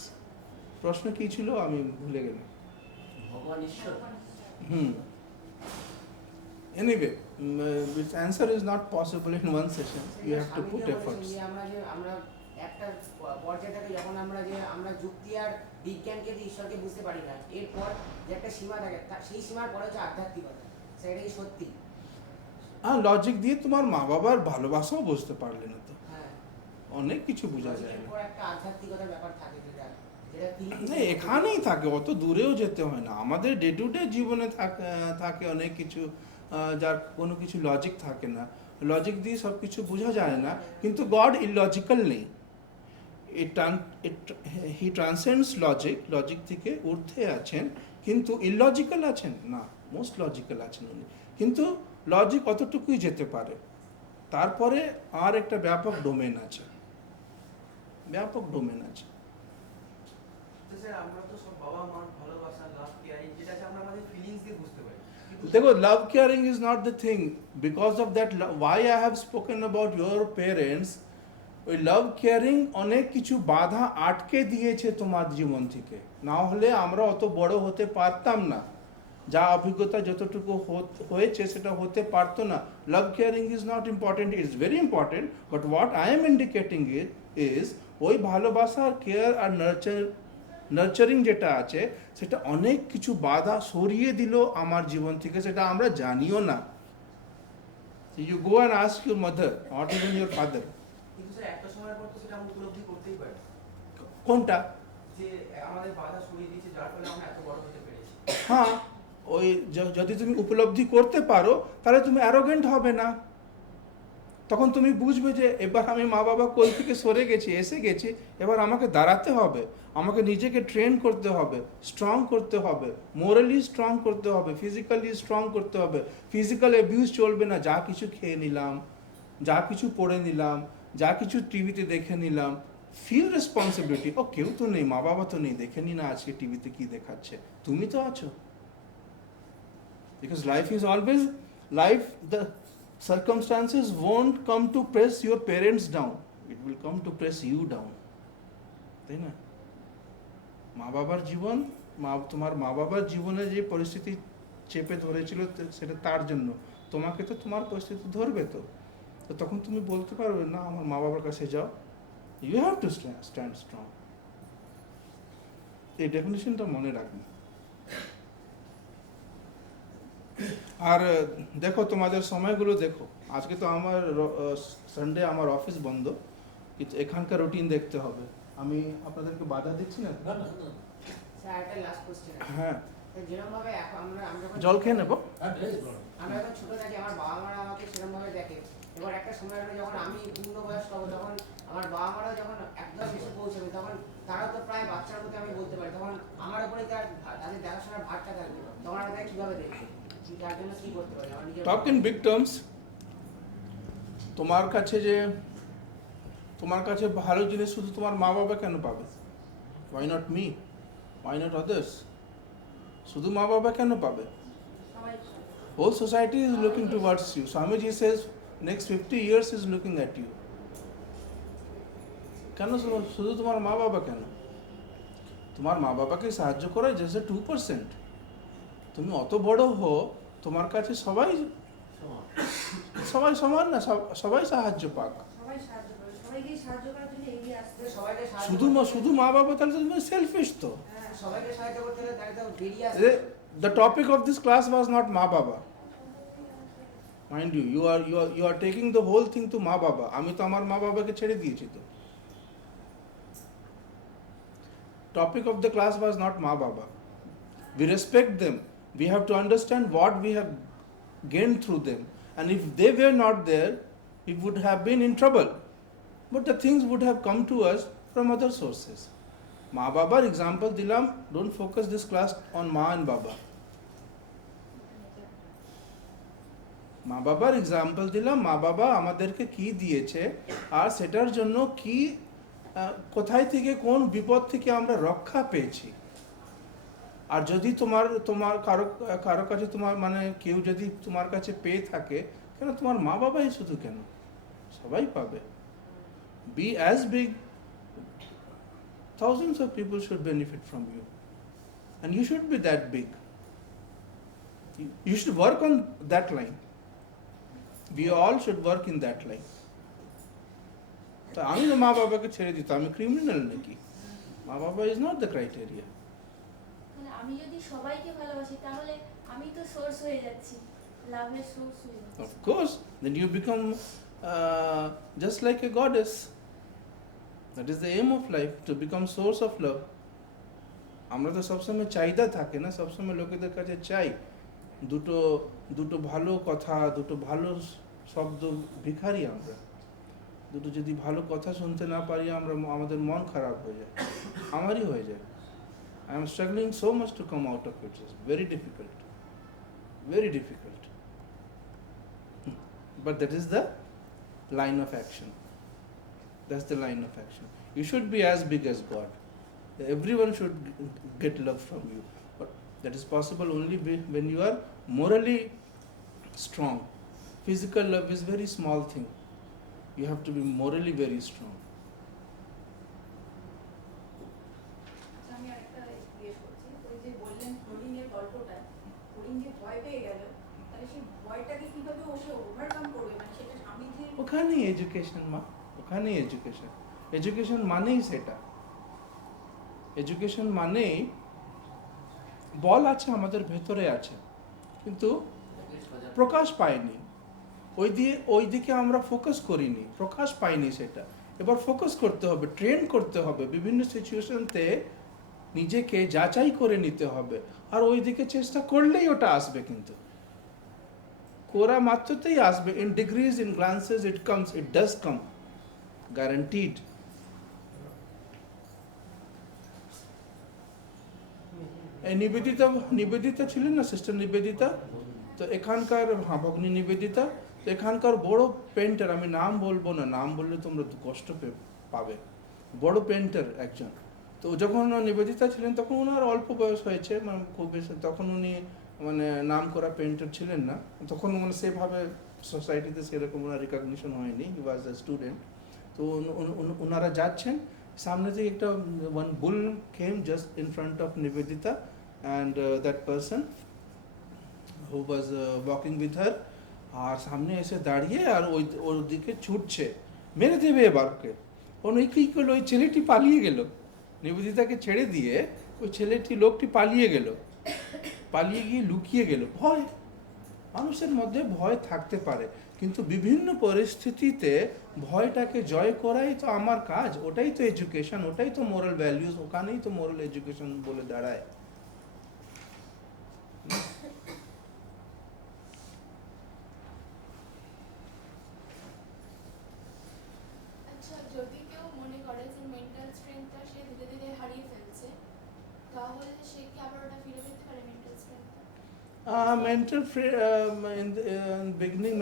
প্রশ্ন কি ছিল আমি ভুলে গেলাম। ভগবান ঈশ্বর। Anyway, its answer is not possible in one session. You have to put efforts. আমরা একটা পর্যায়ে থাকি যখন আমরা যুক্তি আর বিজ্ঞানকে দিয়ে ঈশ্বরকে বুঝতে পারি না, এরপর যে একটা সীমা থাকে, সেই সীমার পরে হচ্ছে আধ্যাত্মিকতা। সেটা কি সত্যি? লজিক দিয়ে তোমার মা বাবার ভালোবাসাও বুঝতে পারলে না তো, হ্যাঁ, অনেক কিছু বোঝা যায় না। এরপর একটা আধ্যাত্মিকতার ব্যাপার থাকে, যেটা না, এখানেই থাকে, অত দূরেও যেতে হয় না। আমাদের ডে টু ডে জীবনে থাকে অনেক কিছু, যার কোনো কিছু লজিক থাকে না, লজিক দিয়ে সব কিছু বোঝা যায় না। কিন্তু গড ইললজিক্যাল নেই, হি ট্রান্সেন্ডস লজিক থেকে ঊর্ধ্বে আছেন, কিন্তু ইলজিক্যাল আছেন না, মোস্ট লজিক্যাল আছেন উনি, কিন্তু লজিক অতটুকুই যেতে পারে। তারপরে আর একটা ব্যাপক ডোমেন আছে, তো স্যার আমরা তো সব বাবা মার ভালোবাসা, লাভ, কেয়ারিং যেটা আছে আমরা আমাদের ফিলিংস দিয়ে বুঝতে পারি, কিন্তু দেখো, love caring is not the thing. Because of that why I have spoken about your parents, ওই লাভ কেয়ারিং অনেক কিছু বাধা আটকে দিয়েছে তোমার জীবন থেকে, না হলে আমরা অত বড় হতে পারতাম না, যা অভিজ্ঞতা যতটুকু হয়েছে সেটা হতে পারতো না। Love caring is not important, it's very important, but what I am indicating it is ওই ভালোবাসা, কেয়ার আর নার্চারিং যেটা আছে সেটা অনেক কিছু বাধা সরিয়ে দিল আমার জীবন থেকে, সেটা আমরা জানিও না। You go and ask your mother, not even your father. কিন্তু স্যার একটা সময়ের পর তো সেটা আমরা উপলব্ধি করতেই পারি কোনটা? যে আমাদের বাধা সরিয়ে দিয়েছে, যার ফলে আমরা এত বড় হতে পেরেছি। হ্যাঁ, ওই যদি তুমি উপলব্ধি করতে পারো তাহলে তুমি অ্যারোগেন্ট হবে না, তখন তুমি বুঝবে যে এবার আমি মা বাবা কোল থেকে সরে গেছি, এসে গেছি, এবার আমাকে দাঁড়াতে হবে, আমাকে নিজেকে ট্রেন করতে হবে, স্ট্রং করতে হবে, মোরালি স্ট্রং করতে হবে, ফিজিক্যালি স্ট্রং করতে হবে। ফিজিক্যাল অ্যাবিউজ চলবে না, যা কিছু খেয়ে নিলাম, যা কিছু পড়ে নিলাম, যা কিছু টিভিতে দেখে নিলাম। ফিল রেসপন্সিবিলিটি, ও কেউ তো নেই, মা বাবা তো নেই, দেখে নি না আজকে টিভিতে কি দেখাচ্ছে, তুমি তো আছো। Because life is always, the circumstances won't come to press your parents down, it will come to press you down, তাই না? মা বাবার জীবন, তোমার মা বাবার জীবনে যে পরিস্থিতি চেপে ধরেছিল সেটা তার জন্য, তোমাকে তো তোমার পরিস্থিতি ধরবে, তো তখন তুমি বলতে পারবে না আমার মা বাবার কাছে যাও, you have to stand strong. এই ডেফিনেশনটা মনে রাখবে। আর দেখো তোমাদের সময়গুলো দেখো, আজকে তো আমার সানডে আমার অফিস বন্ধ, কিন্তু এখানকার রুটিন দেখতে হবে। আমি আপনাদেরকে বাধা দিচ্ছি না? স্যার একটা লাস্ট কোশ্চেন আছে। হ্যাঁ, যেরকম ভাবে আমরা যখন জল খেয়ে নেবো। আমরা যখন ছোট থাকি আমার বাবা মারা আমাকে সেরকম ভাবে দেখে, এবার একটা সময় হলো যখন আমি পূর্ণবয়স্ক হবো, তখন আমার বাবা মারাও যখন একদম এসে পৌঁছাবে, তখন তারাও তো প্রায় বাচ্চার মতো আমি বলতে পারি, তখন আমার উপরে তাদের দেখাশোনার ভারটা থাকবে, তখন আমরা তাকে কিভাবে দেখবো, তার জন্য কি করতে পারি? আমার নিজের টক ইন বিগ টার্মস। তোমার কাছে ভালো জিনিস শুধু তোমার মা বাবা কেন পাবে? Why not me, why not others? শুধু মা বাবা কেন পাবে? Whole society is looking towards you. Swamiji says next 50 years is looking at you. কেন শুধু তোমার মা বাবা কেন? তোমার মা বাবাকে সাহায্য করে জাস্ট 2%। তুমি অত বড় হো, তোমার কাছে সবাই সমান না, সবাই সাহায্য পাক। সবাই সাহায্য করে, সবাইকে সাহায্য করার জন্য এগিয়ে আসতে হবে। সবাইকে সাহায্য শুধু মা বাবা, তাহলে তো তুমি সেলফিশ তো। হ্যাঁ, সবাইকে সাহায্য করতে হলে তাহলে তো বেরিয়ে আসবে। The topic of this class was not Ma Baba. Mind you, you are taking the whole thing to Ma Baba. আমি তো আমার মা বাবাকে ছেড়ে দিয়েছি তো। Topic of the class was not Ma Baba. We respect them. We have to understand what we have gained through them. And if they were not there, we would have been in trouble. But the things would have come to us from other sources. Ma Babar example dilam, don't focus this class on Ma and Baba. মা বাবার example দিলাম, মা বাবা আমাদেরকে কি দিয়েছে আর সেটার জন্য কি কোথায় থেকে কোন বিপদ থেকে আমরা রক্ষা পেয়েছি। আর যদি তোমার কারো কাছে তোমার মানে কেউ যদি তোমার কাছে পেয়ে থাকে, কেন তোমার মা বাবাই শুধু কেন, সবাই পাবে। B as big, thousands of people should benefit from you and you should be that big. You should work on that line. We all should work in that line. তো আমি তো মা বাবাকে ছেড়ে দিতাম, আমি ক্রিমিনাল নাকি? মা বাবা ইজ নট দ্য ক্রাইটেরিয়া। মানে আমি যদি সবাইকে ভালোবাসি তাহলে আমি তো সোর্স হয়ে যাচ্ছি, লাভের সোর্স হয়ে যাচ্ছি। Of course, then you become just like a goddess. That is the aim of life, to become source of love. আমরা তো সবসময় চাহিদা থাকে না, সবসময় লোকেদের কাছে চাই দুটো ভালো কথা, দুটো ভালো শব্দ, ভিখারি আমরা। দুটো যদি ভালো কথা শুনতে না পারি আমরা আমাদের মন খারাপ হয়ে যায়, আমারই হয়ে যায়। I am struggling so much to come out of it. It's very difficult. Very difficult. But that is the line of action. That's the line of action. You should be as big as God. Everyone should get love from you. But that is possible only when you are morally strong. Physical love is very small thing. You have to be morally very strong. আচ্ছা, আমি আরেকটা জিজ্ঞেস করছি, ওই যে বললেন হরিণের গল্পটা, হরিণ যে ভয় পেয়ে গেল, তাহলে সেই ভয়টাকে কিভাবে ও সে ওভারকাম করবে, মানে সেটা স্বামীজির ওখানেই এডুকেশন মা, ওখানেই এডুকেশন। এডুকেশন মানেই সেটা। এডুকেশন মানেই বল আছে আমাদের ভেতরে আছে, কিন্তু প্রকাশ পায়নি। ওই দিকে আমরা ফোকাস করিনি, প্রকাশ পাইনি সেটা। এবার ফোকাস করতে হবে, ট্রেন করতে হবে, বিভিন্ন সিচুয়েশনতে নিজেকে যাচাই করে নিতে হবে, আর ওই দিকে চেষ্টা করলেই ওটা আসবে। কিন্তু কোরা মাত্রতেই আসবে। In degrees, in glances it comes, it does come, guaranteed. এই নিবেদিতা ছিলেন না, সিস্টার নিবেদিতা, তো এখানকার ভগ্নী নিবেদিতা, তো এখানকার বড় পেন্টার, আমি নাম বলবো না, নাম বললে তোমরা কষ্ট পাবে, বড় পেন্টার একজন। তো যখন নিবেদিতা ছিলেন তখন ওনার অল্প বয়স হয়েছে, মানে খুব বেশি, তখন উনি মানে নাম করা পেন্টার ছিলেন না, তখন মানে সেভাবে সোসাইটিতে সেরকম ওনার রিকগনিশন হয়নি, হি ওয়াজ এ স্টুডেন্ট। তো ওনারা যাচ্ছেন, সামনে থেকে একটা one bull came just in front of Nivedita, and that person who was walking with her, আর সামনে এসে দাঁড়িয়ে আর ওর দিকে ছুটছে, মেরে দেবে এবার ওকে। ওই কী করলো, ওই ছেলেটি পালিয়ে গেল, নিবেদিতাকে ছেড়ে দিয়ে ওই লোকটি পালিয়ে গেল, পালিয়ে গিয়ে লুকিয়ে গেল। ভয়, মানুষের মধ্যে ভয় থাকতে পারে, কিন্তু বিভিন্ন পরিস্থিতিতে ভয়টাকে জয় করাই তো আমার কাজ, ওটাই তো এডুকেশন, ওটাই তো মোরাল ভ্যালিউজ, ওখানেই তো মোরাল এডুকেশন বলে দাঁড়ায়। আচ্ছা, যদি কেউ মনে করে যে মেন্টাল স্ট্রেংথটা সে ধীরে ধীরে হারিয়ে ফেলছে, তাহলে সে কি আবার ওটা ফিরে পেতে পারে mental স্ট্রেংথটা? In the beginning,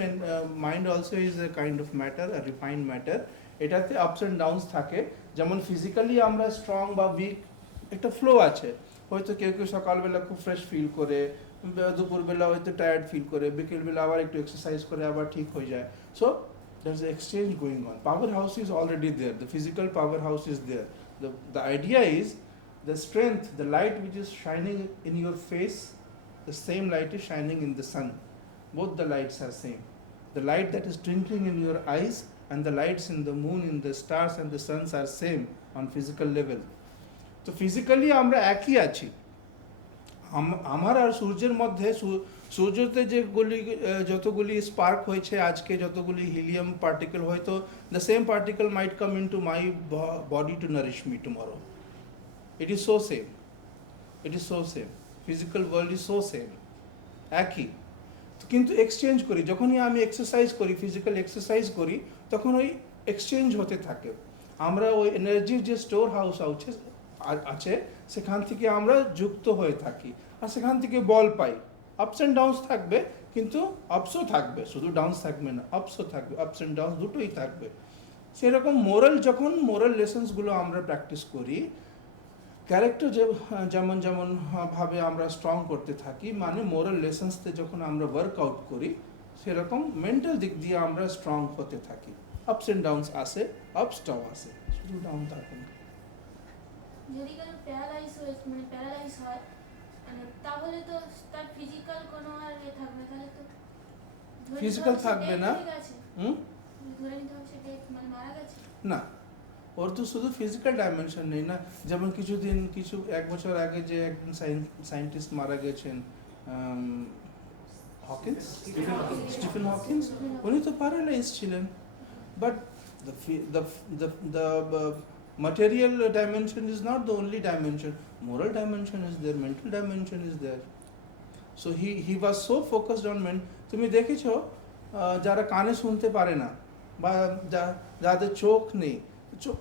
mind also is a kind of matter, a refined matter. এটাতে আপস অ্যান্ড ডাউনস থাকে। যেমন ফিজিক্যালি আমরা স্ট্রং বা উইক, একটা ফ্লো আছে। হয়তো কেউ সকালবেলা খুব ফ্রেশ ফিল করে, দুপুরবেলা হয়তো টায়ার্ড ফিল করে, বিকেলবেলা আবার একটু এক্সারসাইজ করে আবার ঠিক হয়ে যায়। So there's an exchange going on. Powerhouse is already there. The physical powerhouse is there. The idea is the strength, the light which is shining in your face, the same light is shining in the sun. Both the lights are same. The light that is twinkling in your eyes and the lights in the moon, in the stars and the suns are same on physical level. So physically আমরা একই আছি। আমার আর সূর্যের মধ্যে, সূর্যতে যতগুলি spark হয়েছে আজকে, যতগুলি হিলিয়াম পার্টিকেল, হয়তো the same particle might come into my body to nourish me tomorrow. It is so same, it is so same, physical world is so same, একই। কিন্তু এক্সচেঞ্জ করি, যখনই আমি এক্সারসাইজ করি, ফিজিক্যাল এক্সারসাইজ করি, তখন ওই এক্সচেঞ্জ হতে থাকে। আমরা ওই এনার্জির যে স্টোর হাউস আছে সেখান থেকে আমরা যুক্ত হয়ে থাকি, আর সেখান থেকে বল পাই। আপস অ্যান্ড ডাউনস থাকবে, কিন্তু আপসও থাকবে, শুধু ডাউনস থাকবে না, আপসও থাকবে, আপস অ্যান্ড ডাউনস দুটোই থাকবে। সেরকম যখন মোরাল লেসন্সগুলো আমরা প্র্যাকটিস করি, ক্যারেক্টার যেমন ভাবে আমরা স্ট্রং করতে থাকি, মানে মোরাল লেসন্সতে যখন আমরা ওয়ার্কআউট করি, সেরকম মেন্টাল দিক দিয়ে আমরা স্ট্রং হতে থাকি। আপস অ্যান্ড ডাউনস আসে, আপসটাও আসে, শুধু ডাউন থাকে না। যদি কারো প্যারালাইজ হয়, মানে তাহলে তো তার ফিজিক্যাল কোনো আর থাকবে, তাহলে তো ফিজিক্যাল থাকবে না, ধরে নিতে হবে সে মানে মারা গেছে না। ওর তো শুধু ফিজিক্যাল ডাইমেনশন নেই না, যেমন এক বছর আগে যে একজন সায়েন্টিস্ট মারা গেছেন, স্টিফেন হকিন্স, উনি তো প্যারালাইজ ছিলেন। But the material dimension is not the only dimension. Moral dimension is there, mental dimension is there. So he was so focused on তুমি দেখেছো যারা কানে শুনতে পারে না, বা যাদের চোখ নেই, চোখ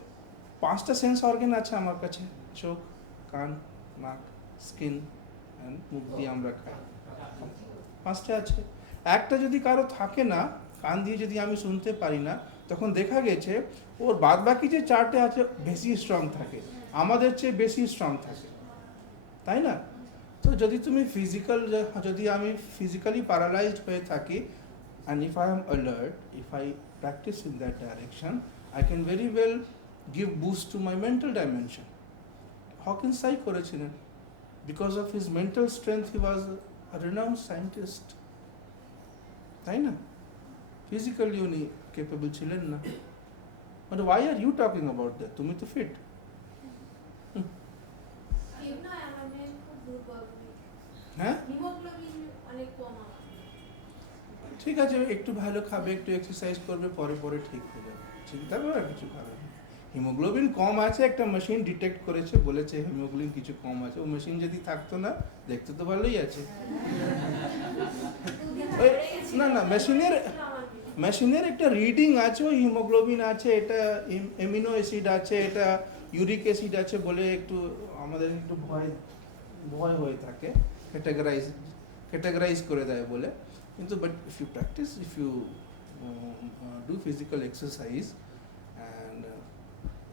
5টা সেন্স অর্গান আছে আমার কাছে, চোখ, কান, নাক, স্কিন অ্যান্ড মুখ দিয়ে আমরা খাই, 5টা আছে। একটা যদি কারো থাকে না, কান দিয়ে যদি আমি শুনতে পারি না, তখন দেখা গেছে ওর বাদ বাকি যে 4টে আছে বেশি স্ট্রং থাকে, আমাদের চেয়ে বেশি স্ট্রং থাকে, তাই না? তো যদি তুমি যদি আমি ফিজিক্যালি প্যারালাইজড হয়ে থাকি, and if I am alert, if I practice in that direction, I can very well give boost to my mental dimension. Hawkins তাই করেছিলেন, because of his mental strength he was a renowned scientist, তাই না? Physically উনি capable ছিলেন না। But why are you talking about that? তুমি তো fit. কেউ না আমার মেয়ে খুব দুর্বল, হ্যাঁ, হিমোগ্লোবিন অনেক কম আমার। ঠিক আছে, একটু ভালো খাবে, একটু এক্সারসাইজ করবে, পরে পরে ঠিক হয়ে যাবে, চিন্তা করার কিছু কারণ নেই। হিমোগ্লোবিন কম আছে, একটা মেশিন ডিটেক্ট করেছে, বলেছে হিমোগ্লোবিন কিছু কম আছে। ও মেশিন যদি থাকতো না, দেখতে তো ভালোই আছে। ওই না না, মেশিনের একটা রিডিং আছে, ওই হিমোগ্লোবিন আছে, এটা এমিনো অ্যাসিড আছে, এটা ইউরিক অ্যাসিড আছে বলে একটু আমাদের একটু ভয় হয়ে থাকে, ক্যাটাগরাইজ করে দেয় বলে। কিন্তু but if you practise, if you do physical exercise and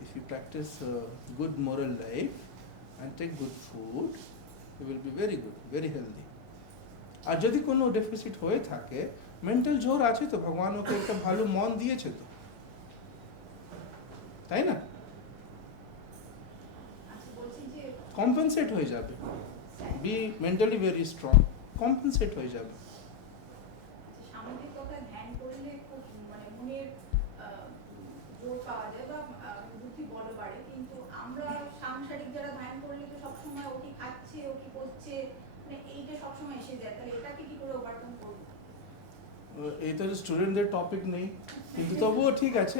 if you practice good moral life and take good food, you will be very good, very healthy. আর যদি কোনো ডেফিসিট হয়ে থাকে, মেন্টাল জোর আছে তো, ভগবান ওকে একটা ভালো মন দিয়েছে তো, তাই না? আচ্ছা বলছি যে কম্পেনসেট হয়ে যাবে, be mentally very strong, compensate হয়ে যাবে। সামগ্রিক কথা, ধ্যান করলে খুব মানে মনের জোর পাওয়া যায় বা বুদ্ধি বড় বাড়ে, কিন্তু আমরা সাংসারিক যারা ধ্যান করলে তো সবসময় ও কি খাচ্ছে, ও কি করছে, মানে এইটা সবসময় এসে যায়, তাহলে এটাকে কি করে ওভারকাম করবো? এই তো স্টুডেন্টদের টপিক নেই, কিন্তু তবুও ঠিক আছে,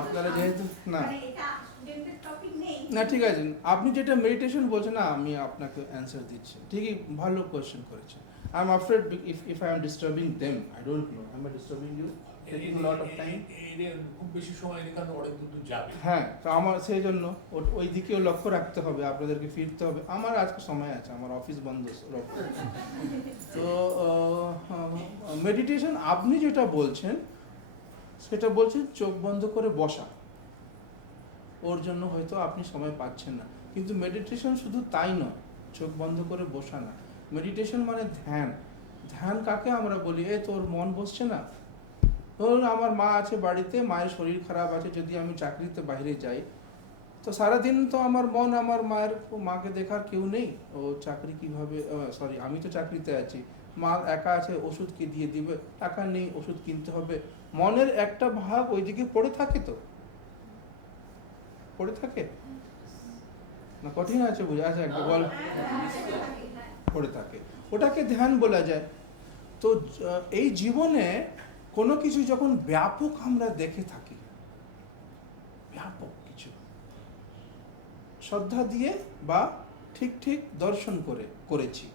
আপনারা যেহেতু না মানে এটা স্টুডেন্টদের টপিক নেই না, ঠিক আছে, আপনি যেটা মেডিটেশন বলছেন না, আমি আপনাকে অ্যান্সার দিচ্ছি, ঠিকই, ভালো কোয়েশ্চেন করেছেন। I am afraid if I am disturbing them, I don't know, am I disturbing you, taking a lot of time? এর খুব বেশি সময় এখানে অনেক দূর যাবে। হ্যাঁ, তো আমার সেই জন্য ওই দিকেও লক্ষ্য রাখতে হবে, আপনাদেরকে ফিরতে হবে। আমার আজকে সময় আছে, আমার অফিস বন্ধ। তো মেডিটেশন আপনি যেটা বলছেন, সেটা বলছেন চোখ বন্ধ করে বসা, ওর জন্য হয়তো আপনি সময় পাচ্ছেন না। কিন্তু মেডিটেশন শুধু তাই নয়, চোখ বন্ধ করে বসা না, মেডিটেশন মানে ধ্যান। ধ্যান কাকে আমরা বলি, তোর মন বসছে না, ধরুন আমার মা আছে বাড়িতে, মায়ের শরীর খারাপ আছে, যদি আমি চাকরিতে বাইরে যাই, তো সারাদিন তো আমার মন আমার মাকে দেখার কেউ নেই, ও চাকরি কিভাবে, সরি আমি তো চাকরিতে আছি, মা একা আছে, ওষুধ কি দিয়ে দিবে, টাকা নেই, ওষুধ কিনতে হবে, মনের একটা ভাগ ওইদিকে পড়ে থাকে, তো পড়ে থাকে না, কঠিন আছে বুঝে, আচ্ছা একটা বল, পড়ে থাকে, ওটাকে ধ্যান বলা যায়। তো এই জীবনে কোনো কিছু যখন ব্যাপক আমরা দেখে থাকি, ব্যাপক কিছু শ্রদ্ধা দিয়ে বা ঠিক ঠিক দর্শন করেছি,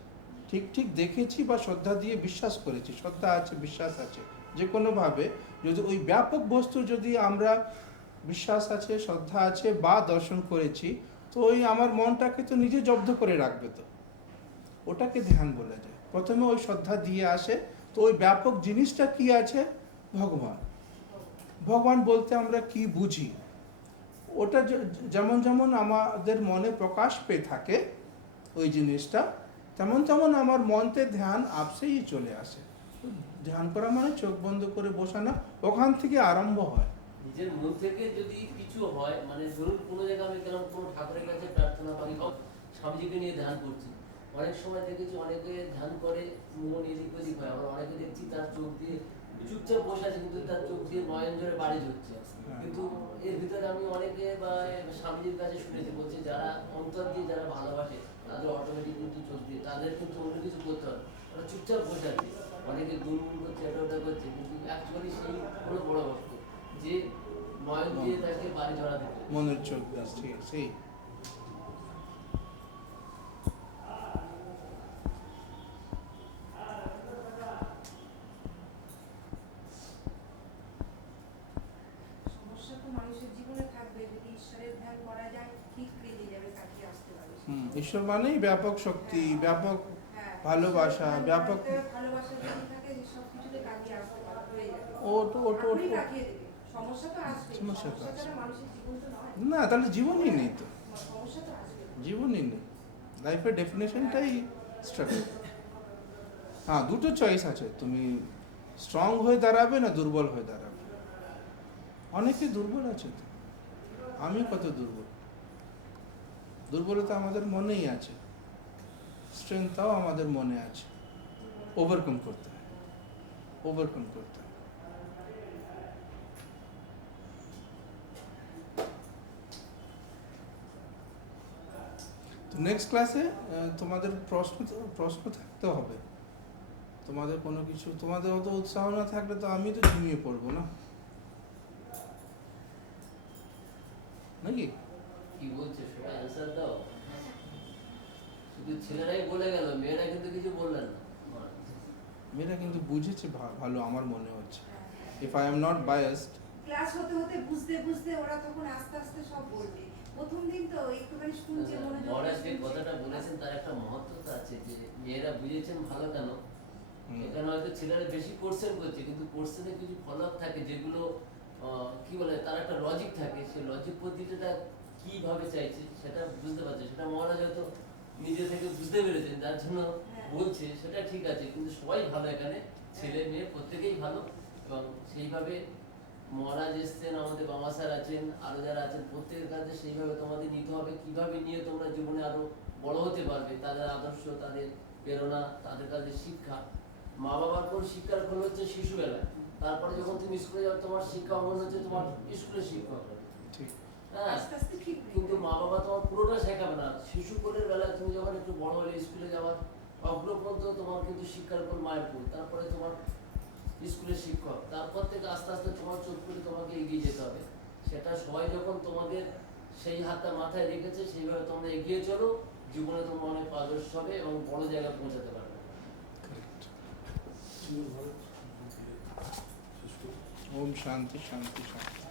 ঠিক ঠিক দেখেছি বা শ্রদ্ধা দিয়ে বিশ্বাস করেছি, শ্রদ্ধা আছে, বিশ্বাস আছে, যে কোনোভাবে যদি ওই ব্যাপক বস্তু যদি আমরা বিশ্বাস আছে, শ্রদ্ধা আছে বা দর্শন করেছি, তো ওই আমার মনটাকে তো নিজে জব্দ করে রাখবে, তো ওটাকে ধ্যান বলা যায়। প্রথমে ওই শ্রদ্ধা দিয়ে আসে, তো ওই ব্যাপক জিনিসটা কি আছে, ভগবান। ভগবান বলতে আমরা কি বুঝি, ওটা যেমন যেমন আমাদের মনে প্রকাশ পেয়ে থাকে ওই জিনিসটা, তেমন তেমন আমার মনতে ধ্যান আপসেই চলে আসে। ধ্যান করা মানে চোখ বন্ধ করে বসা না, ওখান থেকে আরম্ভ হয়। নিজের মন থেকে যদি কিছু হয়, মানে ধরুন কোনো জায়গায় আমি গেলাম, কোনো ঠাকুরের কাছে প্রার্থনা করি, হোক স্বামীজিকে নিয়ে ধ্যান করছি, অনেক সময় দেখেছি অনেকে ধ্যান করে মন এদিক ওদিক হয়, আবার অনেকে দেখছি তার চোখ দিয়ে চুপচাপ বসে আছে, কিন্তু তার চোখ দিয়ে নয়ন জোরে বাড়ি হচ্ছে। কিন্তু এর ভিতরে আমি অনেকে বা স্বামীজির কাছে শুনেছি, বলছে যারা অন্তর দিয়ে যারা ভালোবাসে, তাদের অটোমেটিক কিন্তু চোখ দিয়ে, তাদের কিন্তু অন্য কিছু করতে হয়, ওরা চুপচাপ বসে আছে, অনেকে গুনগুন করছে, এটা ওটা করছে, কিন্তু অ্যাকচুয়ালি সেই কোনো বড় বস্তু যে নয়ন দিয়ে তাকে বাড়ি ধরা দিতে, মনের চোখ দিয়ে, সেই ঈশ্বর মানেই ব্যাপক শক্তি, ব্যাপক হ্যাঁ, ভালোবাসা, ঈশ্বরের ব্যাপক বাড়িতে ভালোবাসা যদি থাকে সব কিছুতে কাটিয়ে আসতে পারবে, হয়ে যাবে। ও আপনি কাটিয়ে দেবে। সমস্যা তো আসবে, সমস্যা তো সমস্যা আসবে। ছাড়া মানুষের জীবন তো নয়। না, তাহলে জীবনই নেই তো, সমস্যা তো আসবে। জীবনই নেই। লাইফের ডেফিনেশনটাই স্ট্রাগল। হ্যাঁ, দুটো চয়েস আছে, তুমি স্ট্রং হয়ে দাঁড়াবে না দুর্বল হয়ে দাঁড়াবে। অনেকে দুর্বল আছে তো, আমি কত দুর্বল। দুর্বলতা আমাদের মনেই আছে, স্ট্রেংথটাও আমাদের মনে আছে। ওভারকাম করতে হয়, ওভারকাম করতে হয়। তো নেক্সট ক্লাসে তোমাদের প্রশ্ন থাকতে হবে। তোমাদের কোনো কিছু, তোমাদের অত উৎসাহ না থাকলে তো আমি তো ঝিমিয়ে পড়বো না, নাকি? কি বলছে সবাই অ্যান্সার দাও। শুধু ছেলেরাই বলে গেল, মেয়েরা কিন্তু কিছু বললেন না। মেয়েরা কিন্তু বুঝেছে ভালো, আমার মনে হচ্ছে। If I am not biased, class হতে হতে বুঝতে বুঝতে ওরা তখন আস্তে আস্তে সব বলবে। প্রথম দিন তো একটুখানি শুনছে, মনোযোগ মহারাজ যে দিয়ে কথাটা শুনছে। বলেছেন তার একটা মহত্ব তো আছে, যে মেয়েরা বুঝেছেন ভালো কেন, এখানে হয়তো ছেলেরা বেশি কোশ্চেন করছে, কিন্তু কোশ্চেনে কিছু ফলো আপ থাকে যেগুলো কি বলে, তার একটা লজিক থাকে, সেই লজিক পদ্ধতিটা কিভাবে চাইছে সেটা বুঝতে পারছে, সেটা মহারাজ হয়তো নিজে থেকে বুঝতে পেরেছেন, যার জন্য বলছে, সেটা ঠিক আছে। কিন্তু সবাই ভালো এখানে, ছেলে মেয়ে প্রত্যেকেই ভালো, এবং সেইভাবে মহারাজ এসছেন, আমাদের বাবা স্যার আছেন, আরো যারা আছেন, প্রত্যেকের কাছে সেইভাবে তোমাদের নিতে হবে, কিভাবে নিয়ে তোমরা জীবনে আরো বড় হতে পারবে, তাদের আদর্শ, তাদের প্রেরণা, তাদের কাছে শিক্ষা। মা বাবার কোন শিক্ষার খোল হচ্ছে শিশুবেলায়, তারপরে যখন তুমি স্কুলে যাও তোমার শিক্ষা অঙ্গন হচ্ছে তোমার স্কুলের শিক্ষক। ঠিক। হ্যাঁ, আস্তে আস্তে ঠিক হয়ে কিন্তু যাবে। মা বাবা তোমার পুরোটা শেখাবে না। শিশু কোলের বেলায় তুমি যখন একটু বড় হলে স্কুলে যাওয়ার অগ্র পর্যন্ত তোমার কিন্তু শিক্ষার উপর মায়ের কোল, তারপরে তোমার স্কুলের শিক্ষক, তারপর থেকে আস্তে আস্তে তোমার চোখ করে তোমাকে এগিয়ে যেতে হবে। সেটা সবাই যখন তোমাদের সেই হাতটা মাথায় রেখেছে, সেইভাবে তোমরা এগিয়ে চলো, জীবনে তোমরা অনেক পারদর্শী হবে এবং বড় জায়গায় পৌঁছাতে পারবে। Correct. ওম শান্তি শান্তি শান্তি।